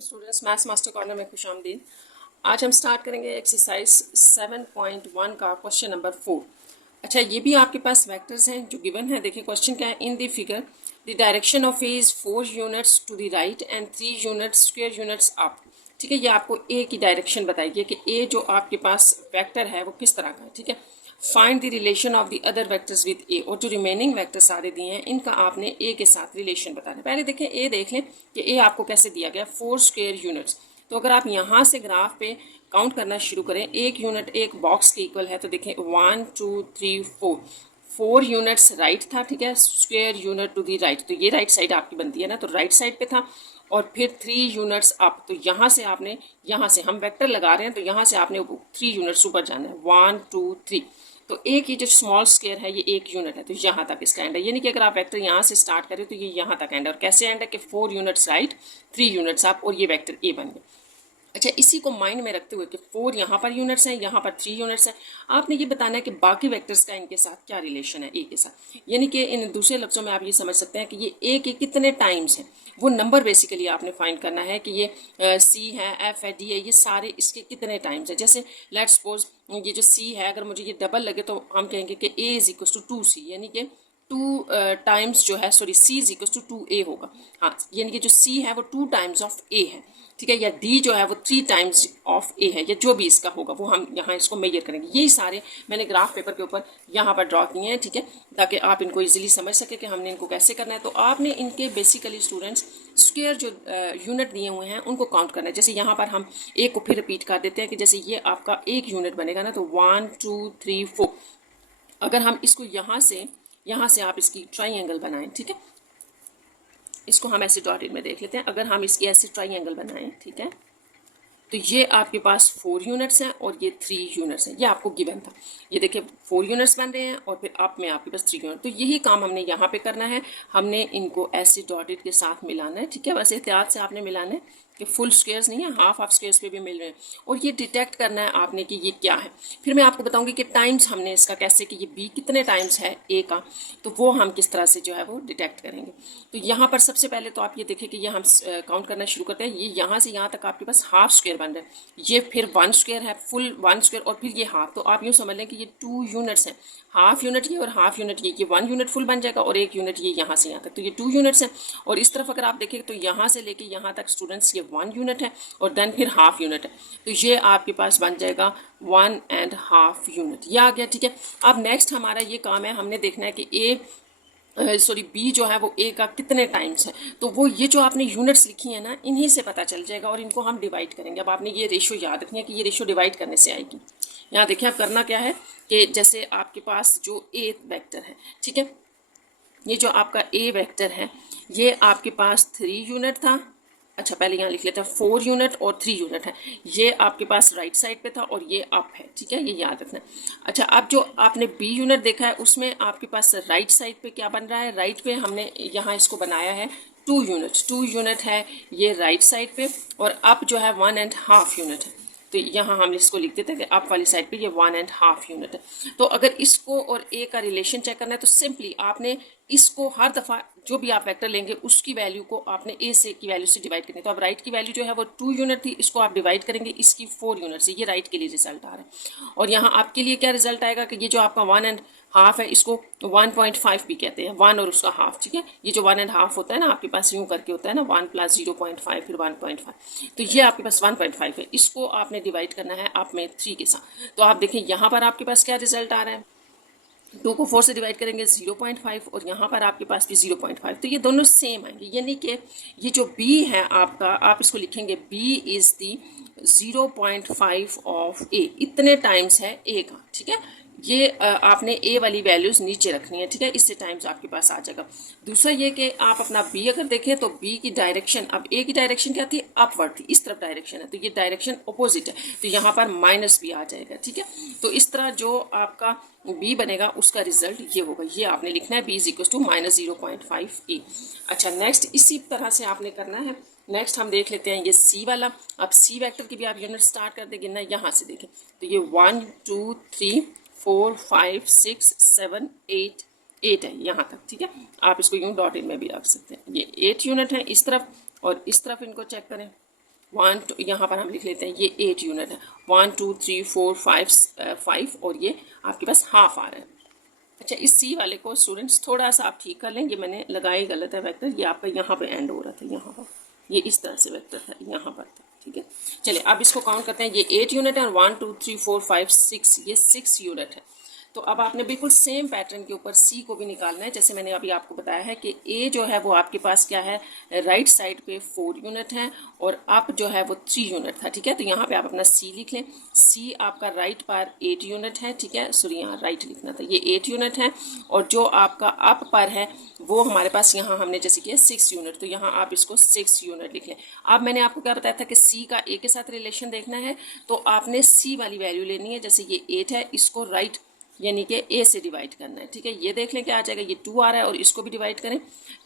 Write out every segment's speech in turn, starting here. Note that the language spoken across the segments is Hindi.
स्टूडेंट्स, मैथ्स मास्टर कॉर्नर में खुशामदीद। आज हम स्टार्ट करेंगे एक्सरसाइज 7.1 का क्वेश्चन नंबर 4। अच्छा, ये भी आपके पास वेक्टर्स हैं जो गिवन है। देखिए क्वेश्चन क्या है। In the figure the direction of A is 4 units to the right and 3 units square units up. ठीक है, ये आपको ए की डायरेक्शन बताएगी कि ए जो आपके पास वेक्टर है वो किस तरह का है। ठीक है, find the relation of the other vectors with A. और जो रिमेनिंग वेक्टर सारे दिए हैं इनका आपने ए के साथ रिलेशन बताना है। पहले देखें ए देख लें कि ए आपको कैसे दिया गया, 4 स्क्वायर यूनिट्स। तो अगर आप यहाँ से ग्राफ पे काउंट करना शुरू करें, एक यूनिट एक बॉक्स के इक्वल है, तो देखें 1 2 3 4 यूनिट्स राइट था। ठीक है, square unit to the right, तो ये राइट साइड आपकी बनती है ना, तो राइट साइड पे था। और फिर 3 यूनिट्स अप, तो यहाँ से आपने, यहाँ से हम वेक्टर लगा रहे हैं तो यहाँ से आपने 3 यूनिट्स ऊपर जाना है, 1 2 3। तो एक ये जो स्मॉल स्क्वायर है ये 1 यूनिट है, तो यहाँ तक इसका एंड है। यानी कि अगर आप वेक्टर यहाँ से स्टार्ट करें तो ये यहाँ तक एंड है। और कैसे एंड है कि 4 यूनिट्स राइट 3 यूनिट्स अप, और ये वेक्टर ए बन गया। अच्छा, इसी को माइंड में रखते हुए कि 4 यहाँ पर यूनिट्स हैं, यहाँ पर 3 यूनिट्स हैं, आपने ये बताना है कि बाकी वेक्टर्स का इनके साथ क्या रिलेशन है ए के साथ। यानी कि इन दूसरे लफ्ज़ों में आप ये समझ सकते हैं कि ये ए के कितने टाइम्स हैं, वो नंबर बेसिकली आपने फाइंड करना है कि ये सी है, एफ है, डी है, ये सारे इसके कितने टाइम्स हैं। जैसे लेट सपोज ये जो सी है, अगर मुझे ये डबल लगे तो हम कहेंगे कि ए इज इक्वल टू 2c, यानी कि 2 टाइम्स जो है, sorry, C is equal to 2a होगा। हाँ, यानी कि जो सी है वो 2 टाइम्स ऑफ ए है। ठीक है, या डी जो है वो 3 टाइम्स ऑफ ए है, या जो भी इसका होगा वो हम यहाँ इसको मेजर करेंगे। यही सारे मैंने ग्राफ पेपर के ऊपर यहाँ पर ड्रॉ किए हैं। ठीक है, ताकि आप इनको इजीली समझ सके कि हमने इनको कैसे करना है। तो आपने इनके बेसिकली स्टूडेंट्स स्क्वायर जो यूनिट दिए हुए हैं उनको काउंट करना है। जैसे यहाँ पर हम एक को फिर रिपीट कर देते हैं कि जैसे ये आपका एक यूनिट बनेगा ना, तो 1 2 3 4। अगर हम इसको यहाँ से आप इसकी ट्राइंगल बनाएं। ठीक है, इसको हम ऐसे डॉटेड में देख लेते हैं। अगर हम इसकी ऐसे ट्राइंगल बनाएं, ठीक है, तो ये आपके पास 4 यूनिट्स हैं और ये 3 यूनिट्स हैं। ये आपको गिवन था। ये देखिए 4 यूनिट्स बन रहे हैं और फिर अप में आपके पास 3 यूनिट। तो यही काम हमने यहाँ पे करना है। हमने इनको ऐसे डॉटेड के साथ मिलाना है। ठीक है, वैसे एहतियात से आपने मिलाना है कि फुल स्क्वायर्स नहीं है, हाफ हाफ स्क्वायर्स पे भी मिल रहे हैं। और ये डिटेक्ट करना है आपने कि ये क्या है। फिर मैं आपको बताऊंगी कि टाइम्स हमने इसका कैसे, कि ये बी कितने टाइम्स है ए का, तो वो हम किस तरह से जो है वो डिटेक्ट करेंगे। तो यहाँ पर सबसे पहले तो आप ये देखें कि ये हम काउंट करना शुरू करते हैं। ये यहाँ से यहाँ तक आपके पास हाफ स्क्वायर बन रहा है, ये फिर 1 स्क्वायर है, फुल 1 स्क्वायर, और फिर ये हाफ। तो आप यूँ समझ लें कि ये 2 यूनिट्स हैं, हाफ यूनिट ये और हाफ यूनिट ये 1 यूनिट फुल बन जाएगा और 1 यूनिट ये यहाँ से यहाँ तक, तो ये 2 यूनिट्स हैं। और इस तरफ अगर आप देखें तो यहाँ से लेके यहाँ तक स्टूडेंट्स ये 1 यूनिट है और देन फिर हाफ यूनिट है, तो ये आपके पास बन जाएगा 1.5 यूनिट। ये आ गया। ठीक है, अब नेक्स्ट हमारा ये काम है, हमने देखना है कि सॉरी बी जो है वो ए का कितने टाइम्स है। तो वो ये जो आपने यूनिट्स लिखी है ना, इन्हीं से पता चल जाएगा और इनको हम डिवाइड करेंगे। अब आपने ये रेशो याद रखनी है कि ये रेशो डिवाइड करने से आएगी। यहाँ देखिए आप करना क्या है कि जैसे आपके पास जो ए वेक्टर है, ठीक है, ये जो आपका ए वेक्टर है ये आपके पास 3 यूनिट था। अच्छा, पहले यहाँ लिख लेते हैं 4 यूनिट और 3 यूनिट है। ये आपके पास राइट साइड पे था और ये अप है। ठीक है, ये याद रखना है। अच्छा, अब जो आपने बी यूनिट देखा है उसमें आपके पास राइट साइड पे क्या बन रहा है, राइट पे हमने यहाँ इसको बनाया है 2 यूनिट है ये राइट साइड पे, और अप जो है 1.5 यूनिट है। तो यहाँ हम इसको लिख देते हैं कि अप वाली साइड पे ये 1.5 यूनिट है। तो अगर इसको और ए का रिलेशन चेक करना है तो सिंपली आपने इसको हर दफ़ा जो भी आप वेक्टर लेंगे उसकी वैल्यू को आपने ए से की वैल्यू से डिवाइड करनी है। तो अब राइट की वैल्यू जो है वो 2 यूनिट थी, इसको आप डिवाइड करेंगे इसकी 4 यूनिट से, ये राइट के लिए रिजल्ट आ रहा है। और यहाँ आपके लिए क्या रिजल्ट आएगा कि ये जो आपका 1.5 है इसको 1.5 भी कहते हैं, 1 और उसका हाफ। ठीक है, ये जो 1.5 होता है ना आपके पास यूँ करके होता है ना, 1 + 0.5 फिर 1.5, तो ये आपके पास 1.5 है। इसको आपने डिवाइड करना है आप में 3 के साथ। तो आप देखें यहाँ पर आपके पास क्या रिजल्ट आ रहा है, 2 को 4 से डिवाइड करेंगे 0.5 और यहाँ पर आपके पास भी 0.5, तो ये दोनों सेम आएंगे। यानी कि ये जो b है आपका, आप इसको लिखेंगे b is the 0.5 of a, इतने टाइम्स है a का। ठीक है, ये आपने a वाली वैल्यूज़ नीचे रखनी है। ठीक है, इससे टाइम्स आपके पास आ जाएगा। दूसरा ये कि आप अपना b अगर देखें तो b की डायरेक्शन, अब a की डायरेक्शन क्या थी, अपवर्ड थी, इस तरफ डायरेक्शन है, तो ये डायरेक्शन अपोजिट है, तो यहाँ पर माइनस भी आ जाएगा। ठीक है, तो इस तरह जो आपका b बनेगा उसका रिजल्ट ये होगा, ये आपने लिखना है b is equal to -0.5 a। अच्छा, नेक्स्ट इसी तरह से आपने करना है। नेक्स्ट हम देख लेते हैं ये c वाला। अब c वेक्टर की भी आप यूनिट स्टार्ट कर देंगे ना, यहाँ से देखें तो ये 1 2 3 4 5 6 7 8 है यहाँ तक। ठीक है, आप इसको यूँ डॉट इन में भी रख सकते हैं। ये 8 यूनिट है इस तरफ, और इस तरफ इनको चेक करें यहाँ पर हम लिख लेते हैं ये 8 यूनिट है, 1 2 3 4 5 और ये आपके पास हाफ आ रहा है। अच्छा, इस सी वाले को स्टूडेंट्स थोड़ा सा आप ठीक कर लें, ये मैंने लगाया गलत है वेक्टर, ये आपका यहाँ पे एंड हो रहा था, यहाँ पर ये इस तरह से वेक्टर था, यहाँ पर था, ठीक है। चलिए अब इसको काउंट करते हैं, ये 8 यूनिट है और 1 2 3 4 5 6 ये 6 यूनिट है। तो अब आपने बिल्कुल सेम पैटर्न के ऊपर सी को भी निकालना है, जैसे मैंने अभी आपको बताया है कि ए जो है वो आपके पास क्या है, राइट साइड पे 4 यूनिट है और अप जो है वो 3 यूनिट था, ठीक है। तो यहाँ पे आप अपना सी लिख लें, सी आपका राइट पर 8 यूनिट है, ठीक है, सॉरी यहाँ राइट लिखना था, ये 8 यूनिट है और जो आपका अप पर है वो हमारे पास यहाँ हमने जैसे किया 6 यूनिट, तो यहाँ आप इसको 6 यूनिट लिख लें। अब मैंने आपको क्या बताया था कि सी का ए के साथ रिलेशन देखना है, तो आपने सी वाली वैल्यू लेनी है, जैसे ये 8 है, इसको राइट यानी कि ए से डिवाइड करना है, ठीक है। ये देख लें क्या आ जाएगा, ये 2 आ रहा है और इसको भी डिवाइड करें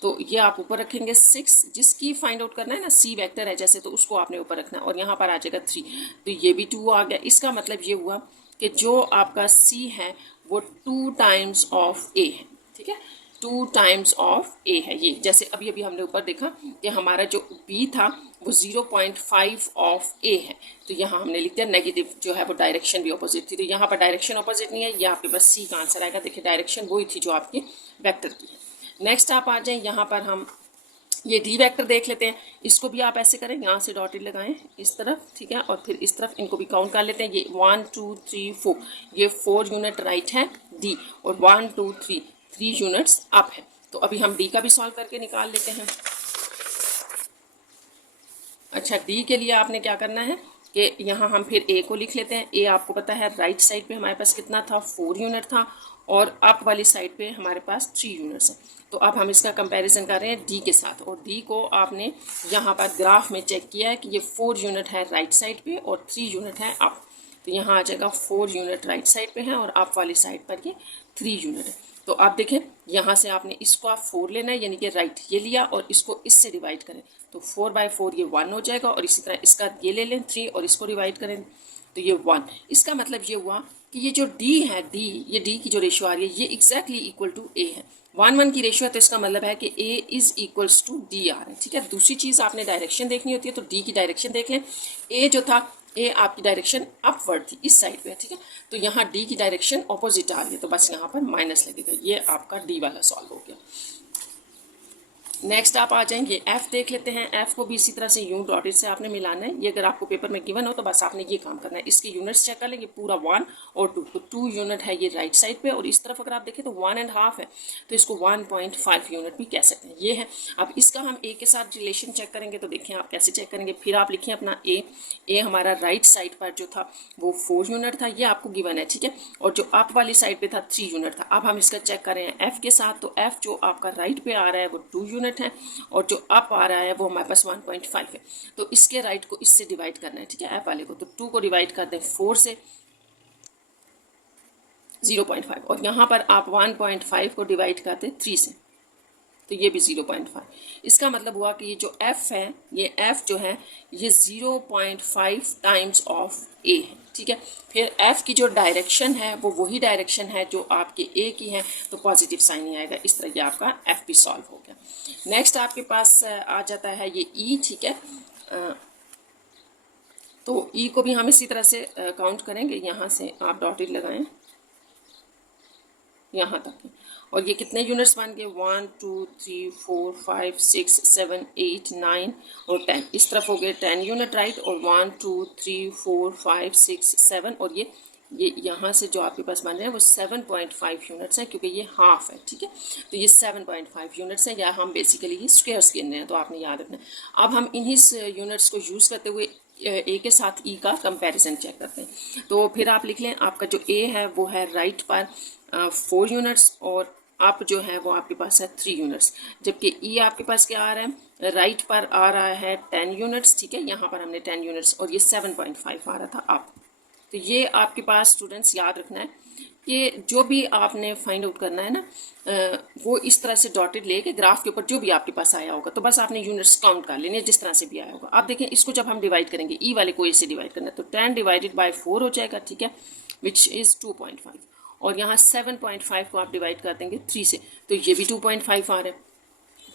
तो ये आप ऊपर रखेंगे 6, जिसकी फाइंड आउट करना है ना, सी वेक्टर है जैसे, तो उसको आपने ऊपर रखना है और यहाँ पर आ जाएगा 3, तो ये भी 2 आ गया। इसका मतलब ये हुआ कि जो आपका सी है वो 2 टाइम्स ऑफ ए है, ठीक है, 2 टाइम्स ऑफ ए है। ये जैसे अभी अभी हमने ऊपर देखा कि हमारा जो बी था वो 0.5 ऑफ ए है, तो यहाँ हमने लिख दिया नेगेटिव, जो है वो डायरेक्शन भी ऑपोजिट थी, तो यहाँ पर डायरेक्शन ऑपोजिट नहीं है, ये आपके पास सी का आंसर आएगा। देखिए डायरेक्शन वही थी जो आपकी वेक्टर की है। नेक्स्ट आप आ जाएं, यहाँ पर हम ये डी वेक्टर देख लेते हैं, इसको भी आप ऐसे करें, यहाँ से डॉटेड लगाएं इस तरफ, ठीक है, और फिर इस तरफ, इनको भी काउंट कर लेते हैं। ये 1 2 3 4 ये 4 यूनिट राइट है डी, और 1 2 3 यूनिट्स अप है। तो अभी हम डी का भी सॉल्व करके निकाल लेते हैं। अच्छा, डी के लिए आपने क्या करना है कि यहाँ हम फिर ए को लिख लेते हैं। ए आपको पता है राइट साइड पे हमारे पास कितना था, 4 यूनिट था और अप वाली साइड पे हमारे पास 3 यूनिट्स हैं। तो अब हम इसका कंपैरिजन कर रहे हैं डी के साथ, और डी को आपने यहाँ पर ग्राफ में चेक किया है कि ये 4 यूनिट है राइट साइड पे और 3 यूनिट है अप, तो यहाँ आ जाएगा 4 यूनिट राइट साइड पे है और अप वाली साइड पर ये 3 यूनिट है। तो आप देखें यहाँ से आपने इसको आप 4 लेना है, यानी कि राइट ये लिया और इसको इससे डिवाइड करें, तो 4/4 ये 1 हो जाएगा, और इसी तरह इसका ये ले लें 3 और इसको डिवाइड करें तो ये 1। इसका मतलब ये हुआ कि ये जो डी है, डी ये डी की जो रेशियो आ रही है ये एग्जैक्टली इक्वल टू ए है, 1 की रेशियो है, तो इसका मतलब है कि ए इज इक्वल्स टू डी आ रहा है, ठीक है। दूसरी चीज़ आपने डायरेक्शन देखनी होती है, तो डी की डायरेक्शन देख लें। ए जो था, ए आपकी डायरेक्शन अपवर्ड थी, इस साइड पे, ठीक है, तो यहाँ डी की डायरेक्शन ऑपोजिट आ रही है, तो बस यहाँ पर माइनस लगेगा। ये आपका डी वाला सॉल्व हो गया। नेक्स्ट आप आ जाएंगे एफ देख लेते हैं। एफ को भी इसी तरह से यूं डॉटेड से आपने मिलाना है। ये अगर आपको पेपर में गिवन हो तो बस आपने ये काम करना है। इसके यूनिट्स चेक कर लेंगे, पूरा 1 और 2, तो 2 यूनिट है ये राइट साइड पे, और इस तरफ अगर आप देखें तो 1.5 है, तो इसको 1.5 यूनिट भी कह सकते हैं। ये है। अब इसका हम ए के साथ रिलेशन चेक करेंगे, तो देखें आप कैसे चेक करेंगे। फिर आप लिखें अपना ए हमारा राइट साइड पर जो था वो 4 यूनिट था, ये आपको गिवन है, ठीक है, और जो अप वाली साइड पे था 3 यूनिट था। अब हम इसका चेक कर रहे हैं एफ के साथ, तो एफ जो आपका राइट पे आ रहा है वो 2 यूनिट है, और जो अप आ रहा है वो हमारे पास 1.5 है, तो इसके राइट को इससे डिवाइड करना है, ठीक है, एफ वाले को। तो 2 को डिवाइड कर दें 4 से, 0.5, और यहाँ पर आप 1.5 को डिवाइड कर दें 3 से, तो ये भी 0.5। इसका मतलब हुआ कि ये जो एफ है, ये एफ जो है ये 0.5 टाइम्स ऑफ ए है, ठीक है। फिर एफ की जो डायरेक्शन है वो वही डायरेक्शन है जो आपके ए की है, तो पॉजिटिव साइन ही आएगा। इस तरह ये आपका एफ भी सॉल्व हो गया। नेक्स्ट आपके पास आ जाता है ये ई, ठीक है, तो ई को भी हम इसी तरह से काउंट करेंगे। यहाँ से आप डॉटेड लगाएं यहाँ तक, और ये कितने यूनिट्स बन गए, 1 2 3 4 5 6 7 8 9 और 10। इस तरफ हो गए 10 यूनिट राइट, और 1 2 3 4 5 6 7, और ये यहाँ से जो आपके पास बन रहे हैं वो 7.5 यूनिट्स हैं, क्योंकि ये हाफ है, ठीक है, तो ये 7.5 यूनिट्स हैं, या हम बेसिकली ये स्क्वायर्स गिन रहे हैं, तो आपने याद रखना है। अब हम इन्हीं यूनिट्स को यूज़ करते हुए ए के साथ ई का कंपैरिजन चेक करते हैं। तो फिर आप लिख लें, आपका जो ए है वो है राइट पर 4 यूनिट्स, और अप जो है वो आपके पास है 3 यूनिट्स, जबकि ई आपके पास क्या आ रहा है, राइट पर आ रहा है 10 यूनिट्स, ठीक है, यहाँ पर हमने 10 यूनिट्स, और ये 7.5 आ रहा था अप। तो ये आपके पास स्टूडेंट्स याद रखना है कि जो भी आपने फाइंड आउट करना है ना, वो इस तरह से डॉटेड लेके ग्राफ के ऊपर जो भी आपके पास आया होगा, तो बस आपने यूनिट्स काउंट कर लेने जिस तरह से भी आया होगा। आप देखें इसको जब हम डिवाइड करेंगे, ई वाले को ए से डिवाइड करना है, तो 10 डिवाइडेड बाई 4 हो जाएगा, ठीक है, विच इज़ 2.5, और यहाँ 7.5 को आप डिवाइड कर देंगे 3 से, तो ये भी 2.5 आ रहा है,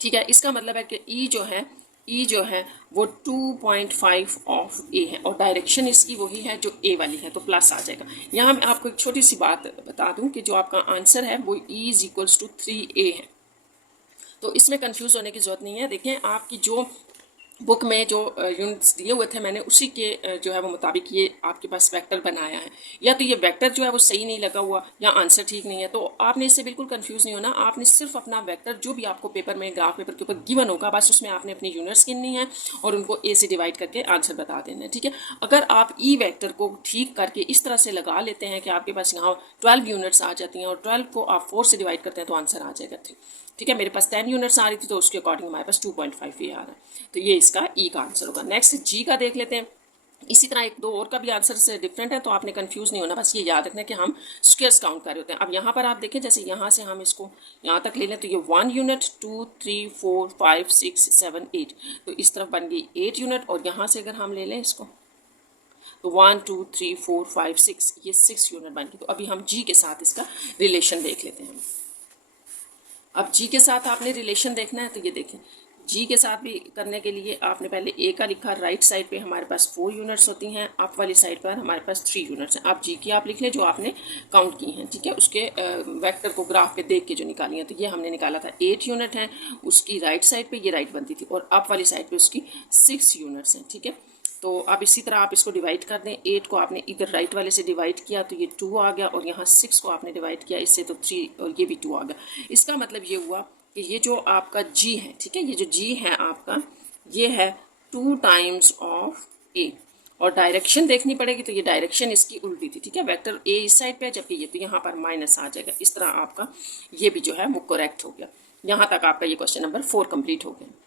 ठीक है। इसका मतलब है कि ई जो है, ई जो है वो 2.5 ऑफ ए है और डायरेक्शन इसकी वही है जो ए वाली है, तो प्लस आ जाएगा। यहाँ मैं आपको एक छोटी सी बात बता दूं कि जो आपका आंसर है वो E is equals to 3a है, तो इसमें कंफ्यूज होने की ज़रूरत नहीं है। देखें आपकी जो बुक में जो यूनिट्स दिए हुए थे मैंने उसी के जो है वो मुताबिक ये आपके पास वेक्टर बनाया है। या तो ये वेक्टर जो है वो सही नहीं लगा हुआ या आंसर ठीक नहीं है, तो आपने इससे बिल्कुल कंफ्यूज नहीं होना। आपने सिर्फ अपना वेक्टर जो भी आपको पेपर में ग्राफ पेपर के ऊपर गिवन होगा बस उसमें आपने अपनी यूनिट्स गिननी है और उनको ए से डिवाइड करके आंसर बता देना है, ठीक है। अगर आप ई वेक्टर को ठीक करके इस तरह से लगा लेते हैं कि आपके पास यहाँ 12 यूनिट्स आ जाती हैं और 12 को आप 4 से डिवाइड करते हैं तो आंसर आ जाएगा 3, ठीक है। मेरे पास 10 यूनिट्स आ रही थी तो उसके अकॉर्डिंग हमारे पास 2.5 ये आ रहा है, तो ये इसका ई का आंसर होगा। नेक्स्ट जी का देख लेते हैं। इसी तरह एक दो और का भी आंसर से डिफरेंट है, तो आपने कंफ्यूज नहीं होना, बस ये याद रखना है कि हम स्क्वायर्स काउंट कर रहे होते हैं। अब यहाँ पर आप देखें जैसे यहाँ से हम इसको यहाँ तक ले लें तो ये 1 यूनिट 2 3 4 5 6 7 8, तो इस तरफ बन गई 8 यूनिट और यहाँ से अगर हम ले लें इसको तो 1 2 3 4 5 6 ये 6 यूनिट बन गई। तो अभी हम जी के साथ इसका रिलेशन देख लेते हैं। अब जी के साथ आपने रिलेशन देखना है, तो ये देखें जी के साथ भी करने के लिए आपने पहले ए का लिखा, राइट साइड पे हमारे पास 4 यूनिट्स होती हैं, अप वाली साइड पर हमारे पास 3 यूनिट्स हैं। आप जी की आप लिख लें जो आपने काउंट की हैं, ठीक है, उसके वेक्टर को ग्राफ पे देख के जो निकाली है, तो ये हमने निकाला था 8 यूनिट है, उसकी राइट साइड पे ये राइट बनती थी और अप वाली साइड पे उसकी 6 यूनिट्स हैं, ठीक है। तो अब इसी तरह आप इसको डिवाइड कर दें। 8 को आपने इधर राइट वाले से डिवाइड किया तो ये 2 आ गया और यहाँ 6 को आपने डिवाइड किया इससे तो 3 और ये भी 2 आ गया। इसका मतलब ये हुआ कि ये जो आपका जी है, ठीक है, ये जो जी है आपका ये है 2 टाइम्स ऑफ ए और डायरेक्शन देखनी पड़ेगी तो ये डायरेक्शन इसकी उल्टी थी, ठीक है। वेक्टर ए इस साइड पे है जबकि ये तो यहाँ पर माइनस आ जाएगा। इस तरह आपका ये भी जो है वो करेक्ट हो गया। यहाँ तक आपका ये क्वेश्चन नंबर 4 कंप्लीट हो गया।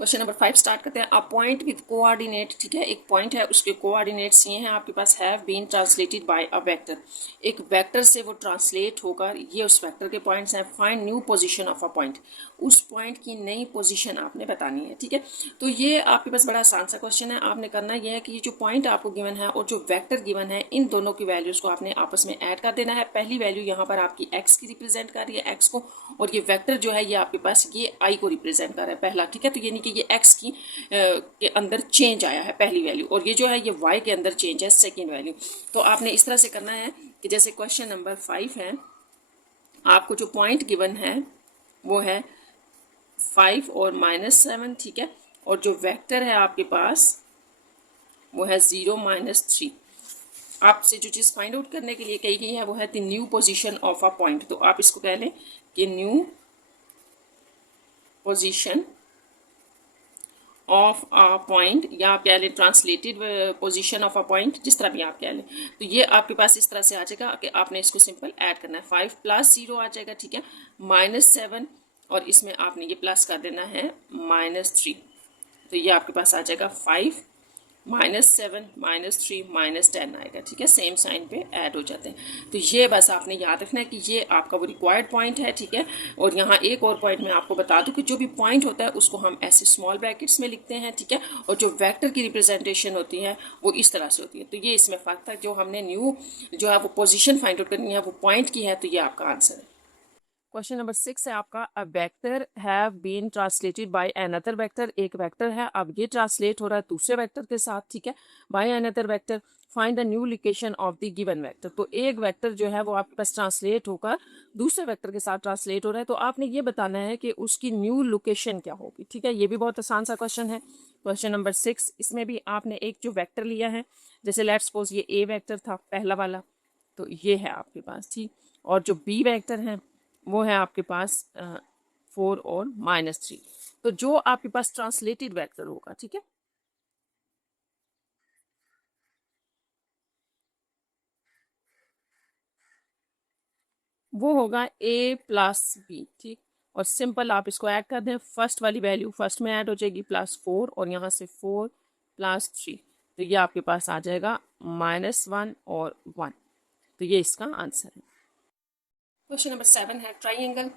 क्वेश्चन नंबर 5 स्टार्ट करते हैं। अ पॉइंट विद कोऑर्डिनेट, ठीक है, एक पॉइंट है उसके कोऑर्डिनेट्स ये हैं आपके पास, have been translated by a vector, एक वेक्टर से वो ट्रांसलेट होकर ये उस वेक्टर के पॉइंट्स हैं। Find new position of a point, उस पॉइंट की नई पोजीशन आपने बतानी है, ठीक है। तो ये आपके पास बड़ा आसान सा क्वेश्चन है। आपने करना यह है कि ये जो पॉइंट आपको गिवन है और जो वेक्टर गिवन है इन दोनों की वैल्यूज़ को आपने आपस में ऐड कर देना है। पहली वैल्यू यहाँ पर आपकी एक्स की रिप्रेजेंट कर रही है, एक्स को, और ये वेक्टर जो है ये आपके पास ये आई को रिप्रेजेंट कर रहा है पहला, ठीक है। तो ये कि ये एक्स की के अंदर चेंज आया है पहली वैल्यू और ये जो है ये वाई के अंदर चेंज है सेकेंड वैल्यू। तो आपने इस तरह से करना है कि जैसे क्वेश्चन नंबर 5 है, आपको जो पॉइंट गिवन है वो है 5 और -7, ठीक है, और जो वेक्टर है आपके पास वो है 0 -3। आपसे जो चीज़ फाइंड आउट करने के लिए कही गई है वो है the new position of a point. तो आप इसको कह लें कि new position of a point, या आप कह लें translated position of a point, जिस तरह भी आप कह लें। तो ये आपके पास इस तरह से आ जाएगा कि आपने इसको सिंपल ऐड करना है। 5 + 0 आ जाएगा, ठीक है, -7 और इसमें आपने ये प्लस कर देना है -3। तो ये आपके पास आ जाएगा 5 -7 -3 -10 आएगा, ठीक है, सेम साइन पे ऐड हो जाते हैं। तो ये बस आपने याद रखना है कि ये आपका वो रिक्वायर्ड पॉइंट है, ठीक है। और यहाँ एक और पॉइंट मैं आपको बता दूं कि जो भी पॉइंट होता है उसको हम ऐसे स्मॉल ब्रैकेट्स में लिखते हैं, ठीक है, और जो वेक्टर की रिप्रेजेंटेशन होती है वो इस तरह से होती है। तो ये इसमें फ़र्क था। जो हमने न्यू जो है वो पोजिशन फाइंड आउट करनी है वो पॉइंट की है, तो ये आपका आंसर है। क्वेश्चन नंबर 6 है आपका, a vector have been translated by another vector, एक वेक्टर है अब ये ट्रांसलेट हो रहा है दूसरे वेक्टर के साथ, ठीक है, bye another vector, find the new location of the given vector. तो एक वेक्टर जो है वो आपके पास ट्रांसलेट होकर दूसरे वेक्टर के साथ ट्रांसलेट हो रहा है, तो आपने ये बताना है कि उसकी न्यू लोकेशन क्या होगी, ठीक है। ये भी बहुत आसान सा क्वेश्चन है। क्वेश्चन नंबर 6, इसमें भी आपने एक जो वेक्टर लिया है, जैसे लेट्स सपोज ये ए वेक्टर था पहला वाला, तो ये है आपके पास, ठीक, और जो बी वेक्टर है वो है आपके पास 4 और -3। तो जो आपके पास ट्रांसलेटेड वेक्टर होगा, ठीक है, वो होगा a + b, ठीक, और सिंपल आप इसको ऐड कर दें। फर्स्ट वाली वैल्यू फर्स्ट में ऐड हो जाएगी +4 और यहाँ से 4 + 3, तो ये आपके पास आ जाएगा -1 और 1। तो ये इसका आंसर है। क्वेश्चन नंबर 7 है, triangle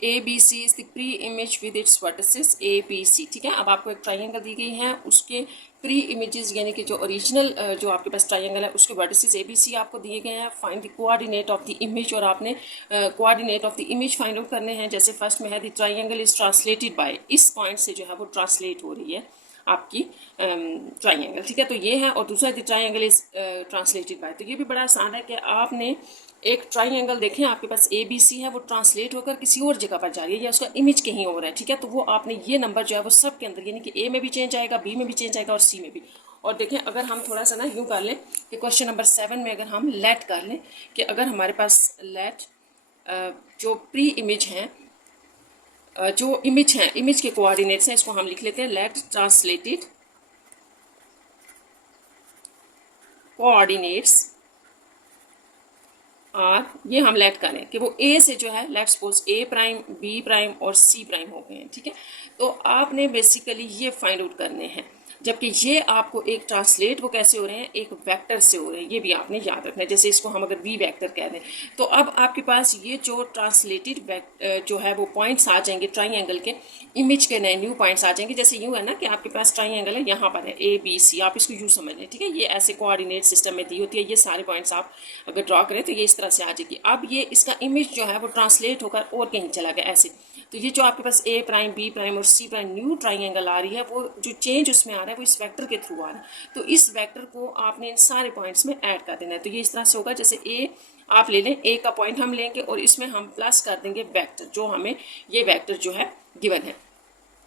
A B C is the pre image with its vertices A B C. ठीक है, अब आपको एक ट्राइंगल दी गई है, उसके प्री इमेजेस यानी कि जो ओरिजिनल जो आपके पास ट्राइंगल है उसके वर्टिसेस ए बी सी आपको दिए गए हैं। Find the coordinate of the image, और आपने coordinate of the image find out करने हैं। जैसे फर्स्ट में है the triangle is translated bye, इस पॉइंट से जो है वो ट्रांसलेट हो रही है आपकी ट्राइंगल। ठीक है, तो ये है। और दूसरा the triangle is translated bye, तो ये भी बड़ा आसान है कि आपने एक ट्राइंगल देखें आपके पास ए बी सी है, वो ट्रांसलेट होकर किसी और जगह पर जा रही है या उसका इमेज कहीं और है। ठीक है, तो वो आपने ये नंबर जो है वो सब के अंदर, यानी कि ए में भी चेंज आएगा, बी में भी चेंज आएगा और सी में भी। और देखें अगर हम थोड़ा सा ना यूँ कर लें कि क्वेश्चन नंबर 7 में अगर हम लेट कर लें कि अगर हमारे पास लेट जो प्री इमेज हैं, जो इमेज है, इमेज के कोऑर्डिनेट्स हैं, इसको हम लिख लेते हैं लेट ट्रांसलेटेड कोऑर्डिनेट्स आर, ये हम लेट करें कि वो ए से जो है लेट सपोज ए प्राइम, बी प्राइम और सी प्राइम हो गए हैं। ठीक है, तो आपने बेसिकली ये फाइंड आउट करने हैं, जबकि ये आपको एक ट्रांसलेट वो कैसे हो रहे हैं, एक वेक्टर से हो रहे हैं, ये भी आपने याद रखना है। जैसे इसको हम अगर वी वेक्टर कह दें, तो अब आपके पास ये जो ट्रांसलेटेड जो है वो पॉइंट्स आ जाएंगे ट्राइंगल के, इमेज के नए न्यू पॉइंट्स आ जाएंगे। जैसे यूँ है ना कि आपके पास ट्राइंगल है, यहाँ पर है ए बी सी, आप इसको यूँ समझ लें। ठीक है, ये ऐसे कोऑर्डिनेट सिस्टम में दी होती है, ये सारे पॉइंट्स आप अगर ड्रॉ करें तो ये इस तरह से आ जाएगी। अब ये इसका इमेज जो है वो ट्रांसलेट होकर और कहीं चला गया ऐसे, तो ये जो आपके पास ए प्राइम, बी प्राइम और सी प्राइम न्यू ट्राइंगल आ रही है, वो जो चेंज उसमें आ रहा है वो इस वेक्टर के थ्रू आ रहा है। तो इस वेक्टर को आपने इन सारे पॉइंट्स में ऐड कर देना है। तो ये इस तरह से होगा, जैसे ए आप ले लें, ए का पॉइंट हम लेंगे और इसमें हम प्लस कर देंगे वेक्टर, जो हमें ये वेक्टर जो है गिवन है।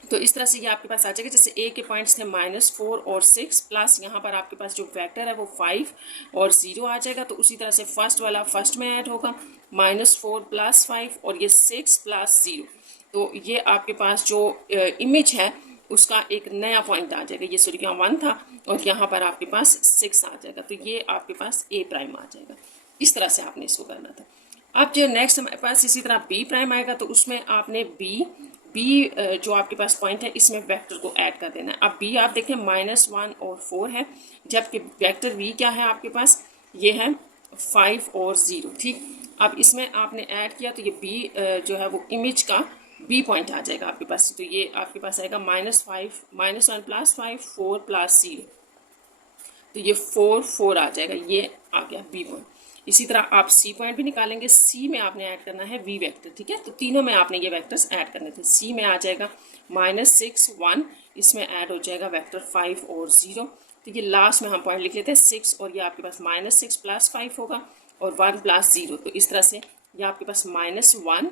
तो इस तरह से ये आपके पास आ जाएगा। जैसे ए के पॉइंट्स थे -4 और 6, प्लस यहाँ पर आपके पास जो वेक्टर है वो 5 और 0 आ जाएगा। तो उसी तरह से फर्स्ट वाला फर्स्ट में ऐड होगा, -4 + 5 और ये 6 + 0। तो ये आपके पास जो इमेज है उसका एक नया पॉइंट आ जाएगा। ये सॉरी यहाँ 1 था और यहाँ पर आपके पास 6 आ जाएगा, तो ये आपके पास ए प्राइम आ जाएगा। इस तरह से आपने इसको करना था। अब जो नेक्स्ट हमारे पास इसी तरह बी प्राइम आएगा, तो उसमें आपने बी जो आपके पास पॉइंट है इसमें वेक्टर को ऐड कर देना है। अब बी आप देखें -1 और 4 है, जबकि वेक्टर वी क्या है आपके पास, ये है 5 और 0। ठीक, अब इसमें आपने ऐड किया तो ये बी जो है वो इमेज का बी पॉइंट आ जाएगा आपके पास। तो ये आपके पास आएगा -1 + 5 4 + 0, तो ये 4 आ जाएगा, ये आ गया बी पॉइंट। इसी तरह आप सी पॉइंट भी निकालेंगे, सी में आपने ऐड करना है वी वेक्टर। ठीक है, तो तीनों में आपने ये वेक्टर्स ऐड करने थे। सी में आ जाएगा -6 1, इसमें ऐड हो जाएगा वेक्टर 5 और 0। तो ये लास्ट में हम पॉइंट लिख लेते हैं 6, और ये आपके पास -6 + 5 होगा और 1 + 0। तो इस तरह से ये आपके पास -1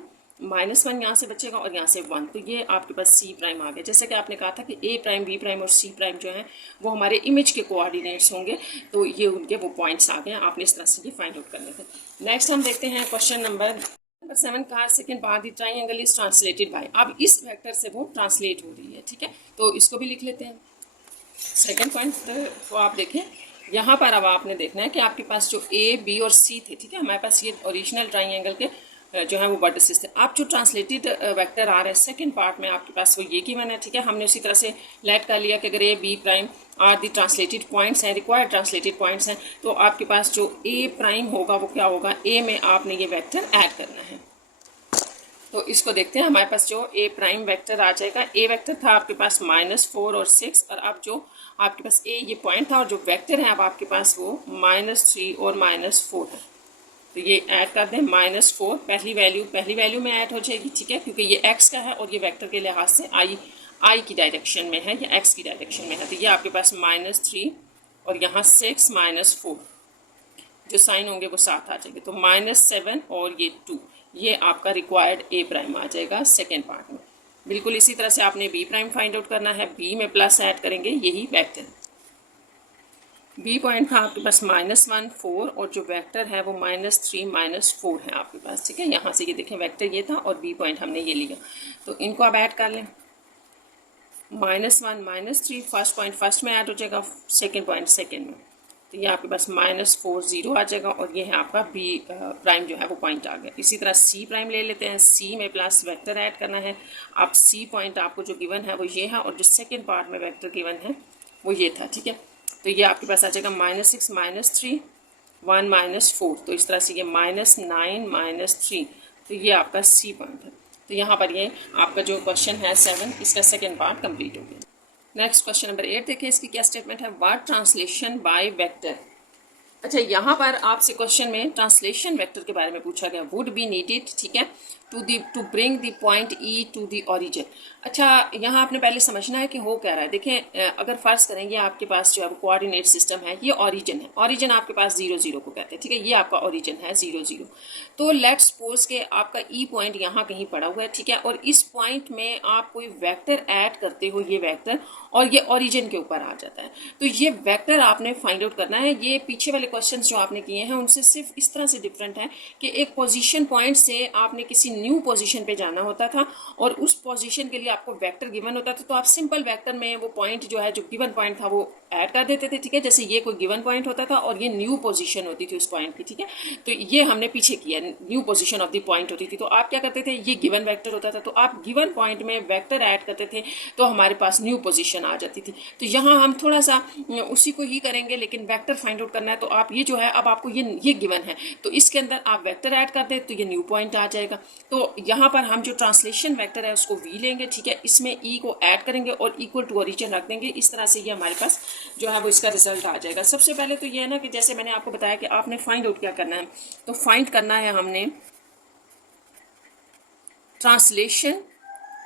यहाँ से बचेगा और यहाँ से 1, तो ये आपके पास सी प्राइम आ गया। जैसे कि आपने कहा था कि ए प्राइम, बी प्राइम और सी प्राइम जो है वो हमारे इमेज के कोऑर्डिनेट्स होंगे, तो ये उनके वो पॉइंट्स आ गए। आपने इस तरह से ये फाइंड आउट करने थे। नेक्स्ट हम देखते हैं क्वेश्चन नंबर 7 का second part, the triangle is translated bye. अब इस वेक्टर से वो ट्रांसलेट हो रही है। ठीक है, तो इसको भी लिख लेते हैं। सेकेंड पॉइंट तो आप देखें यहाँ पर, अब आपने देखना है कि आपके पास जो ए बी और सी थे, ठीक है, हमारे पास ये ओरिजिनल ट्राइंगल के जो है वो वर्टिसेस थे। आप जो ट्रांसलेटेड वेक्टर आ रहे हैं सेकंड पार्ट में आपके पास वो ये गिवन है। ठीक है, हमने उसी तरह से लेट कर लिया कि अगर A B prime are the translated points हैं, रिक्वायर्ड ट्रांसलेटेड पॉइंट्स हैं, तो आपके पास जो ए प्राइम होगा वो क्या होगा, ए में आपने ये वेक्टर ऐड करना है। तो इसको देखते हैं, हमारे पास जो ए प्राइम वेक्टर आ जाएगा, ए वेक्टर था आपके पास -4 और 6, और अब जो आपके पास ए ये पॉइंट था और जो वेक्टर है अब आपके पास वो -3 और -4 है। तो ये ऐड कर दें -4, पहली वैल्यू में ऐड हो जाएगी। ठीक है, क्योंकि ये x का है और ये वेक्टर के लिहाज से i की डायरेक्शन में है या x की डायरेक्शन में है। तो ये आपके पास -3 और यहाँ 6 -4 जो साइन होंगे वो साथ आ जाएंगे, तो -7 और ये 2, ये आपका रिक्वायर्ड ए प्राइम आ जाएगा सेकेंड पार्ट में। बिल्कुल इसी तरह से आपने बी प्राइम फाइंड आउट करना है, बी में प्लस ऐड करेंगे, यही वेक्टर। बी पॉइंट था आपके पास -1 4 और जो वेक्टर है वो -3 -4 है आपके पास। ठीक है, यहाँ से ये देखें वेक्टर ये था और बी पॉइंट हमने ये लिया, तो इनको आप ऐड कर लें। -1 -3 फर्स्ट पॉइंट फर्स्ट में ऐड हो जाएगा, सेकेंड पॉइंट सेकेंड में, तो ये आपके पास -4 0 आ जाएगा और ये है आपका बी प्राइम जो है वो पॉइंट आ गया। इसी तरह सी प्राइम ले लेते हैं, सी में प्लस वेक्टर ऐड करना है। अब सी पॉइंट आपको जो गिवन है वो ये है और जो सेकेंड पार्ट में वेक्टर गिवन है वो ये था। ठीक है, तो ये आपके पास आ जाएगा -6 -3 1 -4, तो इस तरह से ये -9 -3, तो ये आपका सी पॉइंट है। तो यहाँ पर ये आपका जो क्वेश्चन है 7 इसका सेकेंड पार्ट कंप्लीट हो गया। नेक्स्ट क्वेश्चन नंबर 8 देखिए, इसकी क्या स्टेटमेंट है, व्हाट ट्रांसलेशन बाय वेक्टर। अच्छा, यहाँ पर आपसे क्वेश्चन में ट्रांसलेशन वेक्टर के बारे में पूछा गया, वुड बी नीडेड, ठीक है, to bring the point E to the origin. अच्छा, यहाँ आपने पहले समझना है कि हो क्या रहा है। देखें, अगर फर्ज करें ये आपके पास जो है कोऑर्डिनेट सिस्टम है, ये ओरिजिन है, ओरिजिन आपके पास 0 0 को कहते हैं, ठीक है, ये आपका ओरिजिन है 0 0। तो लेट्स सपोज के आपका ई पॉइंट यहाँ कहीं पड़ा हुआ है, ठीक है, और इस पॉइंट में आप कोई वेक्टर ऐड करते हो, ये वेक्टर, और ये ओरिजिन के ऊपर आ जाता है। तो ये वेक्टर आपने फाइंड आउट करना है। ये पीछे वाले क्वेश्चन जो आपने किए हैं उनसे सिर्फ इस तरह से डिफरेंट है कि एक पोजीशन पॉइंट से आपने किसी न्यू पोजीशन पे जाना होता था और उस पोजीशन के लिए आपको वेक्टर गिवन होता था, तो आप सिंपल वेक्टर में वो पॉइंट जो है, जो गिवन पॉइंट था, वो ऐड कर देते थे, ठीक है। जैसे ये कोई गिवन पॉइंट होता था और ये न्यू पोजीशन होती थी उस पॉइंट की, ठीक है। तो ये हमने पीछे किया, new position of the point होती थी। तो आप क्या करते थे, ये गिवन वेक्टर होता था, तो आप गिवन पॉइंट में वेक्टर ऐड करते थे तो हमारे पास न्यू पोजीशन आ जाती थी। तो यहाँ हम थोड़ा सा उसी को ही करेंगे, लेकिन वेक्टर फाइंड आउट करना है। तो आप ये जो है, अब आपको ये गिवन है, तो इसके अंदर आप वेक्टर ऐड कर दें तो ये न्यू पॉइंट आ जाएगा। तो यहाँ पर हम जो ट्रांसलेशन वेक्टर है उसको वी लेंगे, ठीक है, इसमें ई को ऐड करेंगे और इक्वल टू ओरिजिन रख देंगे। इस तरह से ये हमारे पास जो है वो इसका रिजल्ट आ जाएगा। सबसे पहले तो ये है ना कि जैसे मैंने आपको बताया कि आपने फाइंड आउट क्या करना है, तो फाइंड करना है हमने ट्रांसलेशन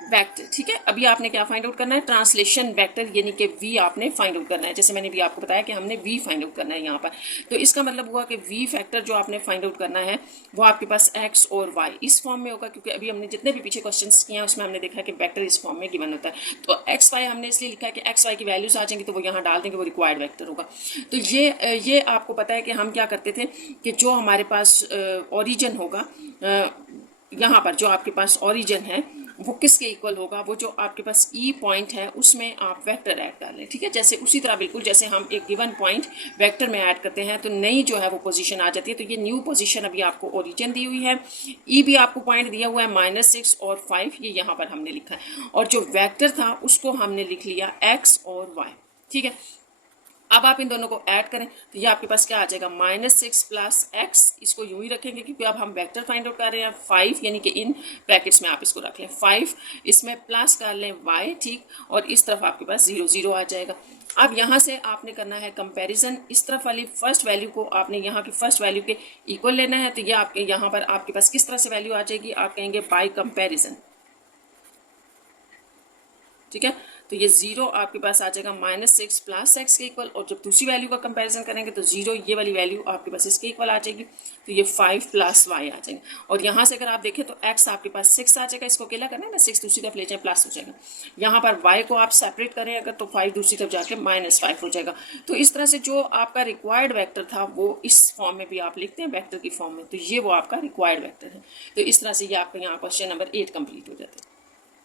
वेक्टर, ठीक है। अभी आपने क्या फाइंड आउट करना है, ट्रांसलेशन वेक्टर, यानी कि वी आपने फाइंड आउट करना है। जैसे मैंने भी आपको बताया कि हमने वी फाइंड आउट करना है यहाँ पर। तो इसका मतलब हुआ कि वी फैक्टर जो आपने फाइंड आउट करना है वो आपके पास एक्स और वाई इस फॉर्म में होगा, क्योंकि अभी हमने जितने भी पीछे क्वेश्चंस किए हैं उसमें हमने देखा कि वेक्टर इस फॉर्म में गिवन होता है। तो एक्स वाई हमने इसलिए लिखा है कि एक्स वाई की वैल्यूज आ जाएंगी तो वो यहाँ डाल देंगे, वो रिक्वायर्ड वेक्टर होगा। तो ये आपको पता है कि हम क्या करते थे कि जो हमारे पास ओरिजिन होगा, यहाँ पर जो आपके पास ओरिजिन है वो किसके इक्वल होगा, वो जो आपके पास ई पॉइंट है उसमें आप वेक्टर ऐड कर लें, ठीक है। जैसे उसी तरह बिल्कुल जैसे हम एक गिवन पॉइंट वेक्टर में ऐड करते हैं तो नई जो है वो पोजीशन आ जाती है। तो ये न्यू पोजीशन अभी आपको ओरिजिन दी हुई है, ई भी आपको पॉइंट दिया हुआ है -6 और 5, ये यहाँ पर हमने लिखा है, और जो वेक्टर था उसको हमने लिख लिया एक्स और वाई, ठीक है। अब आप इन दोनों को ऐड करें तो ये आपके पास क्या आ जाएगा, -6 प्लस एक्स, इसको यूं ही रखेंगे क्योंकि अब हम वेक्टर फाइंड आउट कर रहे हैं। 5 यानी कि इन ब्रैकेट्स में आप इसको रख लें 5, इसमें प्लस कर लें y, ठीक, और इस तरफ आपके पास 0 0 आ जाएगा। अब यहाँ से आपने करना है कंपैरिजन, इस तरफ वाली फर्स्ट वैल्यू को आपने यहाँ की फर्स्ट वैल्यू के इक्वल लेना है। तो ये आपके यहाँ पर आपके पास किस तरह से वैल्यू आ जाएगी, आप कहेंगे बाय कंपेरिजन, ठीक है। तो ये 0 आपके पास आ जाएगा -6 प्लस एक्स के इक्वल, और जब दूसरी वैल्यू का कंपैरिजन करेंगे तो 0 ये वाली वैल्यू आपके पास इसके इक्वल आ जाएगी। तो ये 5 प्लस वाई आ जाएंगे, और यहाँ से अगर आप देखें तो x आपके पास 6 आ जाएगा, इसको अकेला करना है ना, 6 दूसरी तरफ ले जाए प्लस हो जाएगा। यहाँ पर y को आप सेपरेट करें अगर तो 5 दूसरी तरफ जाके -5 हो जाएगा। तो इस तरह से जो आपका रिक्वायर्ड वेक्टर था वो इस फॉर्म में भी आप लिखते हैं वेक्टर की फॉर्म में, तो ये वो आपका रिक्वायर्ड वेक्टर है। तो इस तरह से ये आपका यहाँ क्वेश्चन नंबर 8 कंप्लीट हो जाता है।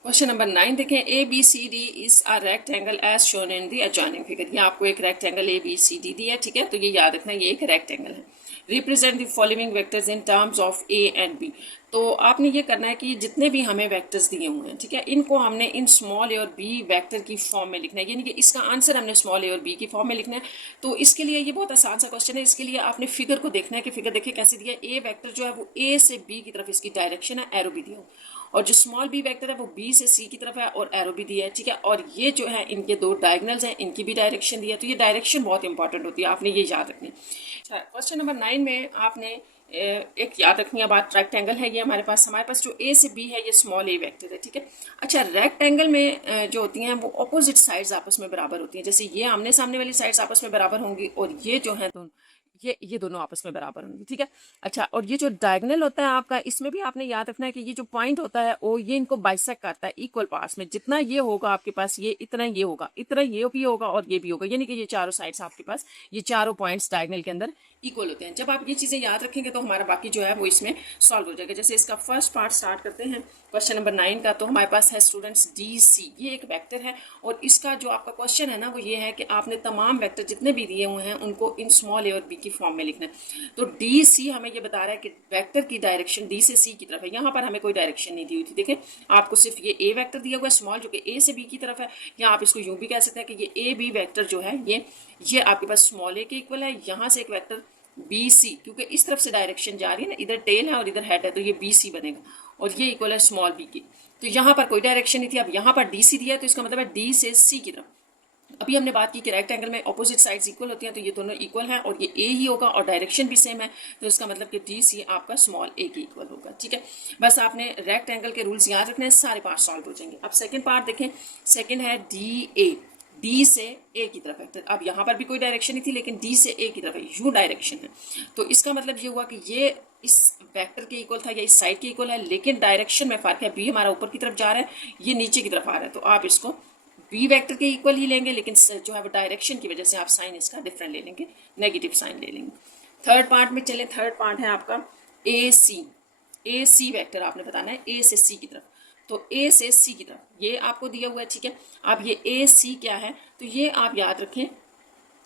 क्वेश्चन नंबर 9 देखें, A B C D is a rectangle as shown in the adjoining figure. ये आपको एक rectangle A B C D दिया है, ठीक है, तो ये याद रखना ये एक रेक्टेंगल है। Represent the following vectors in terms of A and B. तो आपने ये करना है कि जितने भी हमें वेक्टर्स दिए हुए हैं, ठीक है, इनको हमने इन स्मॉल ए और बी वेक्टर की फॉर्म में लिखना है, यानी कि इसका आंसर हमने स्मॉल ए और बी की फॉर्म में लिखना है। तो इसके लिए ये बहुत आसान सा क्वेश्चन है। इसके लिए आपने फिगर को देखना है कि फिगर देखिए कैसे दिया है। ए वेक्टर जो है वो ए से बी की तरफ इसकी डायरेक्शन है, एरो भी दिया, और जो स्मॉल बी वेक्टर है वो बी से सी की तरफ है और एरो भी दिया है, ठीक है। और ये जो है इनके दो डायगोनल्स हैं, इनकी भी डायरेक्शन दी है। तो ये डायरेक्शन बहुत इंपॉर्टेंट होती है, आपने ये याद रखनी। अच्छा, क्वेश्चन नंबर 9 में आपने एक याद रखनी है बात, रेक्टेंगल है ये हमारे पास जो ए से बी है ये स्मॉल ए वेक्टर है, ठीक है। अच्छा, रेक्टेंगल में जो होती हैं वो ऑपोजिट साइड्स आपस में बराबर होती हैं। जैसे ये आमने सामने वाली साइड्स आपस में बराबर होंगी और ये जो है ये दोनों आपस में बराबर होंगी, ठीक है। अच्छा, और ये जो डायगोनल होता है आपका, इसमें भी आपने याद रखना है कि ये जो पॉइंट होता है वो ये इनको बाइसेक्ट करता है इक्वल पार्ट्स में। जितना ये होगा आपके पास ये इतना ये होगा, इतना ये भी होगा और ये भी होगा, यानी कि ये चारों साइड्स आपके पास ये चारों पॉइंट्स डायगोनल के अंदर इक्वल होते हैं। जब आप ये चीज़ें याद रखेंगे तो हमारा बाकी जो है वो इसमें सॉल्व हो जाएगा। जैसे इसका फर्स्ट पार्ट स्टार्ट करते हैं क्वेश्चन नंबर 9 का, तो हमारे पास है स्टूडेंट्स डी सी, ये एक वेक्टर है और इसका जो आपका क्वेश्चन है ना वो ये है कि आपने तमाम वेक्टर जितने भी दिए हुए हैं उनको इन स्मॉल ए और बी की फॉर्म में लिखना है। तो डी सी हमें ये बता रहा है कि वेक्टर की डायरेक्शन डी से सी की तरफ है। यहाँ पर हमें कोई डायरेक्शन नहीं दी हुई थी, देखें आपको सिर्फ ये ए वेक्टर दिया हुआ है स्मॉल, जो कि ए से बी की तरफ है, या आप इसको यूं भी कह सकते हैं कि ये ए बी वेक्टर जो है ये आपके पास स्मॉल ए के इक्वल है। यहाँ से एक वेक्टर बी सी, क्योंकि इस तरफ से डायरेक्शन जा रही है ना, इधर टेल है और इधर हेड है, तो ये बी सी बनेगा और ये इक्वल है स्मॉल बी की। तो यहाँ पर कोई डायरेक्शन नहीं थी, अब यहाँ पर डी सी दिया है, तो इसका मतलब है डी से सी की तरफ। अभी हमने बात की कि राइट एंगल में ऑपोजिट साइड्स इक्वल होती हैं, तो ये दोनों इक्वल हैं और ये ए ही होगा और डायरेक्शन भी सेम है, तो इसका मतलब कि डी सी आपका स्मॉल ए के इक्वल होगा। ठीक है, बस आपने रेक्ट एंगल के रूल्स याद रखने हैं, सारे पार्ट सॉल्व हो जाएंगे। अब सेकंड पार्ट देखें, सेकंड है डी ए, डी से ए की तरफ वेक्टर। अब यहाँ पर भी कोई डायरेक्शन नहीं थी, लेकिन डी से ए की तरफ है, यू डायरेक्शन है, तो इसका मतलब ये हुआ कि ये इस वेक्टर के इक्वल था या इस साइड के इक्वल है, लेकिन डायरेक्शन में फर्क है। बी हमारा ऊपर की तरफ जा रहा है, ये नीचे की तरफ आ रहा है, तो आप इसको बी वेक्टर के इक्वल ही लेंगे, लेकिन जो है वो डायरेक्शन की वजह से आप साइन इसका डिफरेंट ले लेंगे, नेगेटिव साइन ले लेंगे। थर्ड पार्ट में चले, थर्ड पार्ट है आपका ए सी। ए सी वैक्टर आपने बताना है ए से सी की तरफ, तो ए से सी की तरफ ये आपको दिया हुआ है। ठीक है, अब ये ए सी क्या है, तो ये आप याद रखें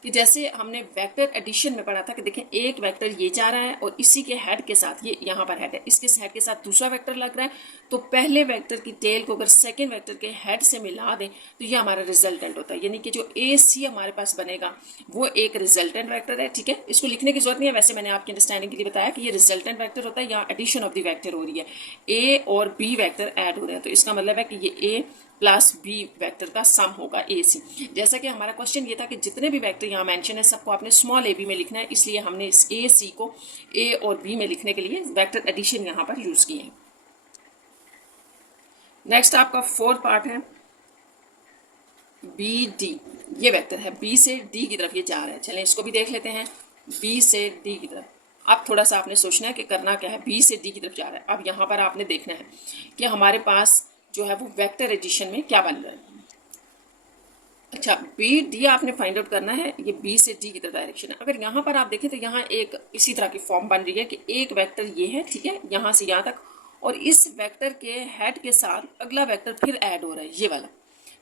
कि जैसे हमने वेक्टर एडिशन में पढ़ा था कि देखें एक वेक्टर ये जा रहा है और इसी के हेड के साथ, ये यहाँ पर हेड है, इसके हेड के साथ दूसरा वेक्टर लग रहा है, तो पहले वेक्टर की टेल को अगर सेकंड वेक्टर के हेड से मिला दें तो ये हमारा रिजल्टेंट होता है, यानी कि जो ए सी हमारे पास बनेगा वो एक रिजल्टेंट वेक्टर है। ठीक है, इसको लिखने की जरूरत नहीं है, वैसे मैंने आपकी अंडरस्टैंडिंग के लिए बताया कि ये रिजल्टेंट वेक्टर होता है, यहाँ एडिशन ऑफ द वेक्टर हो रही है, ए और बी वेक्टर ऐड हो रहे हैं, तो इसका मतलब है कि ये ए प्लस बी वेक्टर का सम होगा ए सी। जैसा कि हमारा क्वेश्चन ये था कि जितने भी वेक्टर यहाँ मेंशन है सबको आपने स्मॉल ए बी में लिखना है, इसलिए हमने इस ए सी को ए और बी में लिखने के लिए वेक्टर एडिशन यहाँ पर यूज किए हैं। नेक्स्ट आपका फोर्थ पार्ट है बी डी, ये वेक्टर है बी से डी की तरफ ये जा रहा है, चलें इसको भी देख लेते हैं। बी से डी की तरफ, अब थोड़ा सा आपने सोचना है कि करना क्या है, बी से डी की तरफ जा रहा है। अब यहाँ पर आपने देखना है कि हमारे पास जो है वो वेक्टर एडिशन में क्या बन रहा है। अच्छा, बी डी आपने फाइंड आउट करना है, ये बी से डी की तरफ डायरेक्शन है। अगर यहाँ पर आप देखें तो यहाँ एक इसी तरह की फॉर्म बन रही है कि एक वेक्टर ये है, ठीक है, यहाँ से यहाँ तक, और इस वेक्टर के हेड के साथ अगला वेक्टर फिर ऐड हो रहा है, ये वाला।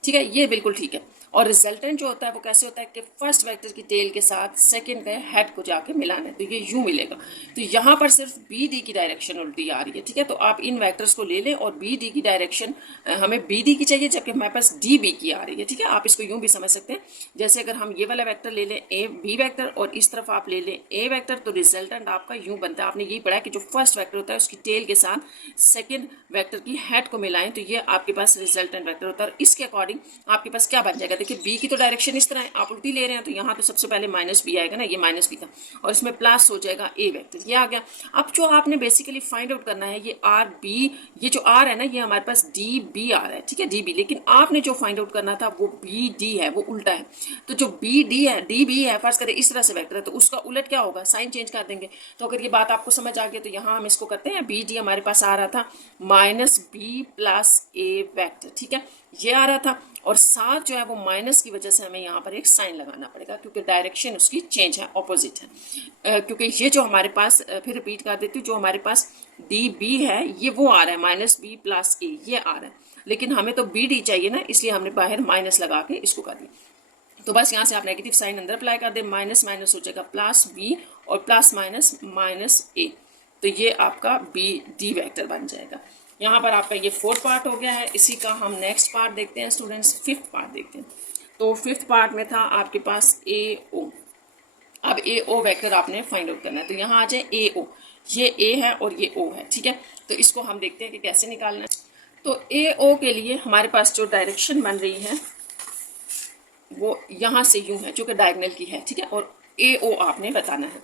ठीक है, ये बिल्कुल ठीक है। और रिजल्टेंट जो होता है वो कैसे होता है कि फर्स्ट वेक्टर की टेल के साथ सेकंड के हेड को जाके मिलाना है, तो ये यूं मिलेगा। तो यहाँ पर सिर्फ बी डी की डायरेक्शन उल्टी आ रही है। ठीक है, तो आप इन वेक्टर्स को ले लें और बी डी की डायरेक्शन हमें बी डी की चाहिए, जबकि हमारे पास डी बी की आ रही है। ठीक है, आप इसको यूं भी समझ सकते हैं, जैसे अगर हम ये वाला वेक्टर ले लें ए बी वेक्टर और इस तरफ आप ले लें ए वेक्टर, तो रिजल्टेंट आपका यूं बनता है। आपने यही पढ़ा कि जो फर्स्ट वेक्टर होता है उसकी टेल के साथ सेकेंड वेक्टर की हेड को मिलाएं, तो ये आपके पास रिजल्टेंट वेक्टर होता है। और इसके अकॉर्डिंग आपके पास क्या बन जाएगा, देखिए बी की तो डायरेक्शन इस तरह है, आप उल्टी ले रहे हैं, तो यहाँ तो सबसे पहले माइनस बी आएगा ना, ये माइनस बी था, और इसमें प्लस हो जाएगा ए वेक्टर, ये आ गया। अब जो आपने बेसिकली फाइंड आउट करना है, ये आर बी, ये जो आर है ना, ये हमारे पास डी बी आ रहा है। ठीक है, डी बी, लेकिन आपने जो फाइंड आउट करना था वो बी डी है, वो उल्टा है। तो जो बी डी है, डी बी है, फर्स्ट करें इस तरह से वेक्टर है, तो उसका उलट क्या होगा, साइन चेंज कर देंगे। तो अगर ये बात आपको समझ आ गई तो यहाँ हम इसको करते हैं, बी डी हमारे पास आ रहा था माइनस बी प्लस ए वेक्टर। ठीक है, ये आ रहा था, और साथ जो है वो माइनस की वजह से हमें यहाँ पर एक साइन लगाना पड़ेगा, क्योंकि डायरेक्शन उसकी चेंज है, ऑपोजिट है। क्योंकि ये जो हमारे पास, फिर रिपीट कर देती हूँ, जो हमारे पास डी बी है ये वो आ रहा है माइनस बी प्लस ए, ये आ रहा है, लेकिन हमें तो बी डी चाहिए ना, इसलिए हमने बाहर माइनस लगा के इसको कर दिया। तो बस यहाँ से आप नेगेटिव साइन अंदर अप्लाई कर दें, माइनस माइनस हो जाएगा प्लस बी और प्लस माइनस माइनस ए, तो ये आपका बी डी वेक्टर बन जाएगा। यहाँ पर आपका ये फोर्थ पार्ट हो गया है। इसी का हम नेक्स्ट पार्ट देखते हैं स्टूडेंट्स, फिफ्थ पार्ट देखते हैं। तो फिफ्थ पार्ट में था आपके पास ए ओ। अब ए ओ वेक्टर आपने फाइंड आउट करना है, तो यहाँ आ जाए ए ओ, ये ए है और ये ओ है। ठीक है, तो इसको हम देखते हैं कि कैसे निकालना है। तो ए ओ के लिए हमारे पास जो डायरेक्शन बन रही है वो यहाँ से यूं है, जो कि डायगोनल की है। ठीक है, और ए ओ आपने बताना है।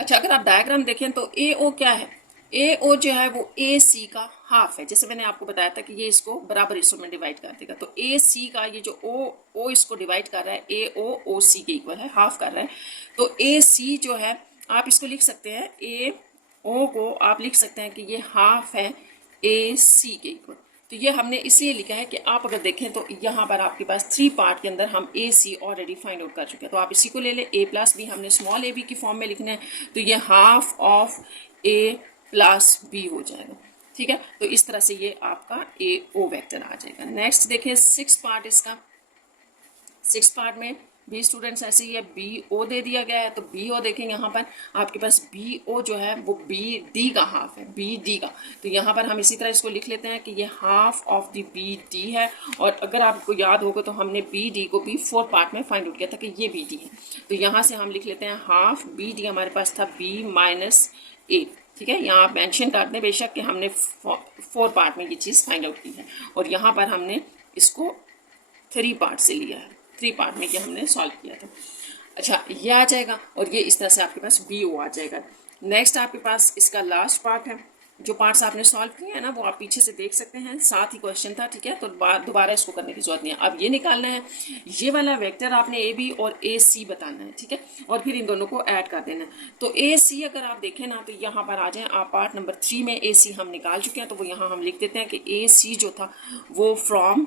अच्छा, अगर आप डायग्राम देखें तो ए ओ क्या है, ए ओ जो है वो ए सी का हाफ है। जैसे मैंने आपको बताया था कि ये इसको बराबर हिस्सों में डिवाइड कर देगा, तो ए सी का ये जो ओ इसको डिवाइड कर रहा है, ए ओ सी के इक्वल है, हाफ कर रहा है। तो ए सी जो है आप इसको लिख सकते हैं, ए ओ को आप लिख सकते हैं कि ये हाफ है ए सी के इक्वल। तो ये हमने इसलिए लिखा है कि आप अगर देखें तो यहाँ पर आपके पास 3 पार्ट के अंदर हम A C already find out कर चुके हैं, तो आप इसी को ले लें। ए प्लस बी हमने स्मॉल ए बी की फॉर्म में लिखना है, तो ये half of A plus B हो जाएगा। ठीक है, तो इस तरह से ये आपका ए ओ वेक्टर आ जाएगा। नेक्स्ट देखिए 6 पार्ट इसका। 6 पार्ट में बी स्टूडेंट्स ऐसे ही है, बी ओ दे दिया गया है, तो बी ओ देखें यहाँ पर आपके पास बी ओ जो है वो बी डी का हाफ है, बी डी का। तो यहाँ पर हम इसी तरह इसको लिख लेते हैं कि ये half of the B D है। और अगर आपको याद होगा तो हमने बी डी को भी 4 पार्ट में फाइंड आउट किया था कि ये बी डी है। तो यहाँ से हम लिख लेते हैं हाफ बी डी हमारे पास था बी माइनस ए। ठीक है, यहाँ आप मेंशन कर दें बेशक कि हमने 4 पार्ट में ये चीज़ फाइंड आउट की है, और यहाँ पर हमने इसको 3 पार्ट से लिया है, 3 पार्ट में कि हमने सॉल्व किया था। अच्छा, ये आ जाएगा और ये इस तरह से आपके पास बी ओ आ जाएगा। नेक्स्ट आपके पास इसका लास्ट पार्ट है, जो पार्ट्स आपने सॉल्व किए हैं ना वो आप पीछे से देख सकते हैं, साथ ही क्वेश्चन था। ठीक है, तो दोबारा इसको करने की जरूरत नहीं है। अब ये निकालना है, ये वाला वेक्टर आपने ए बी और ए सी बताना है। ठीक है, और फिर इन दोनों को ऐड कर देना है। तो ए सी अगर आप देखें ना तो यहाँ पर आ जाए आप, पार्ट नंबर 3 में ए सी हम निकाल चुके हैं, तो वो यहाँ हम लिख देते हैं कि ए सी जो था वो फ्रॉम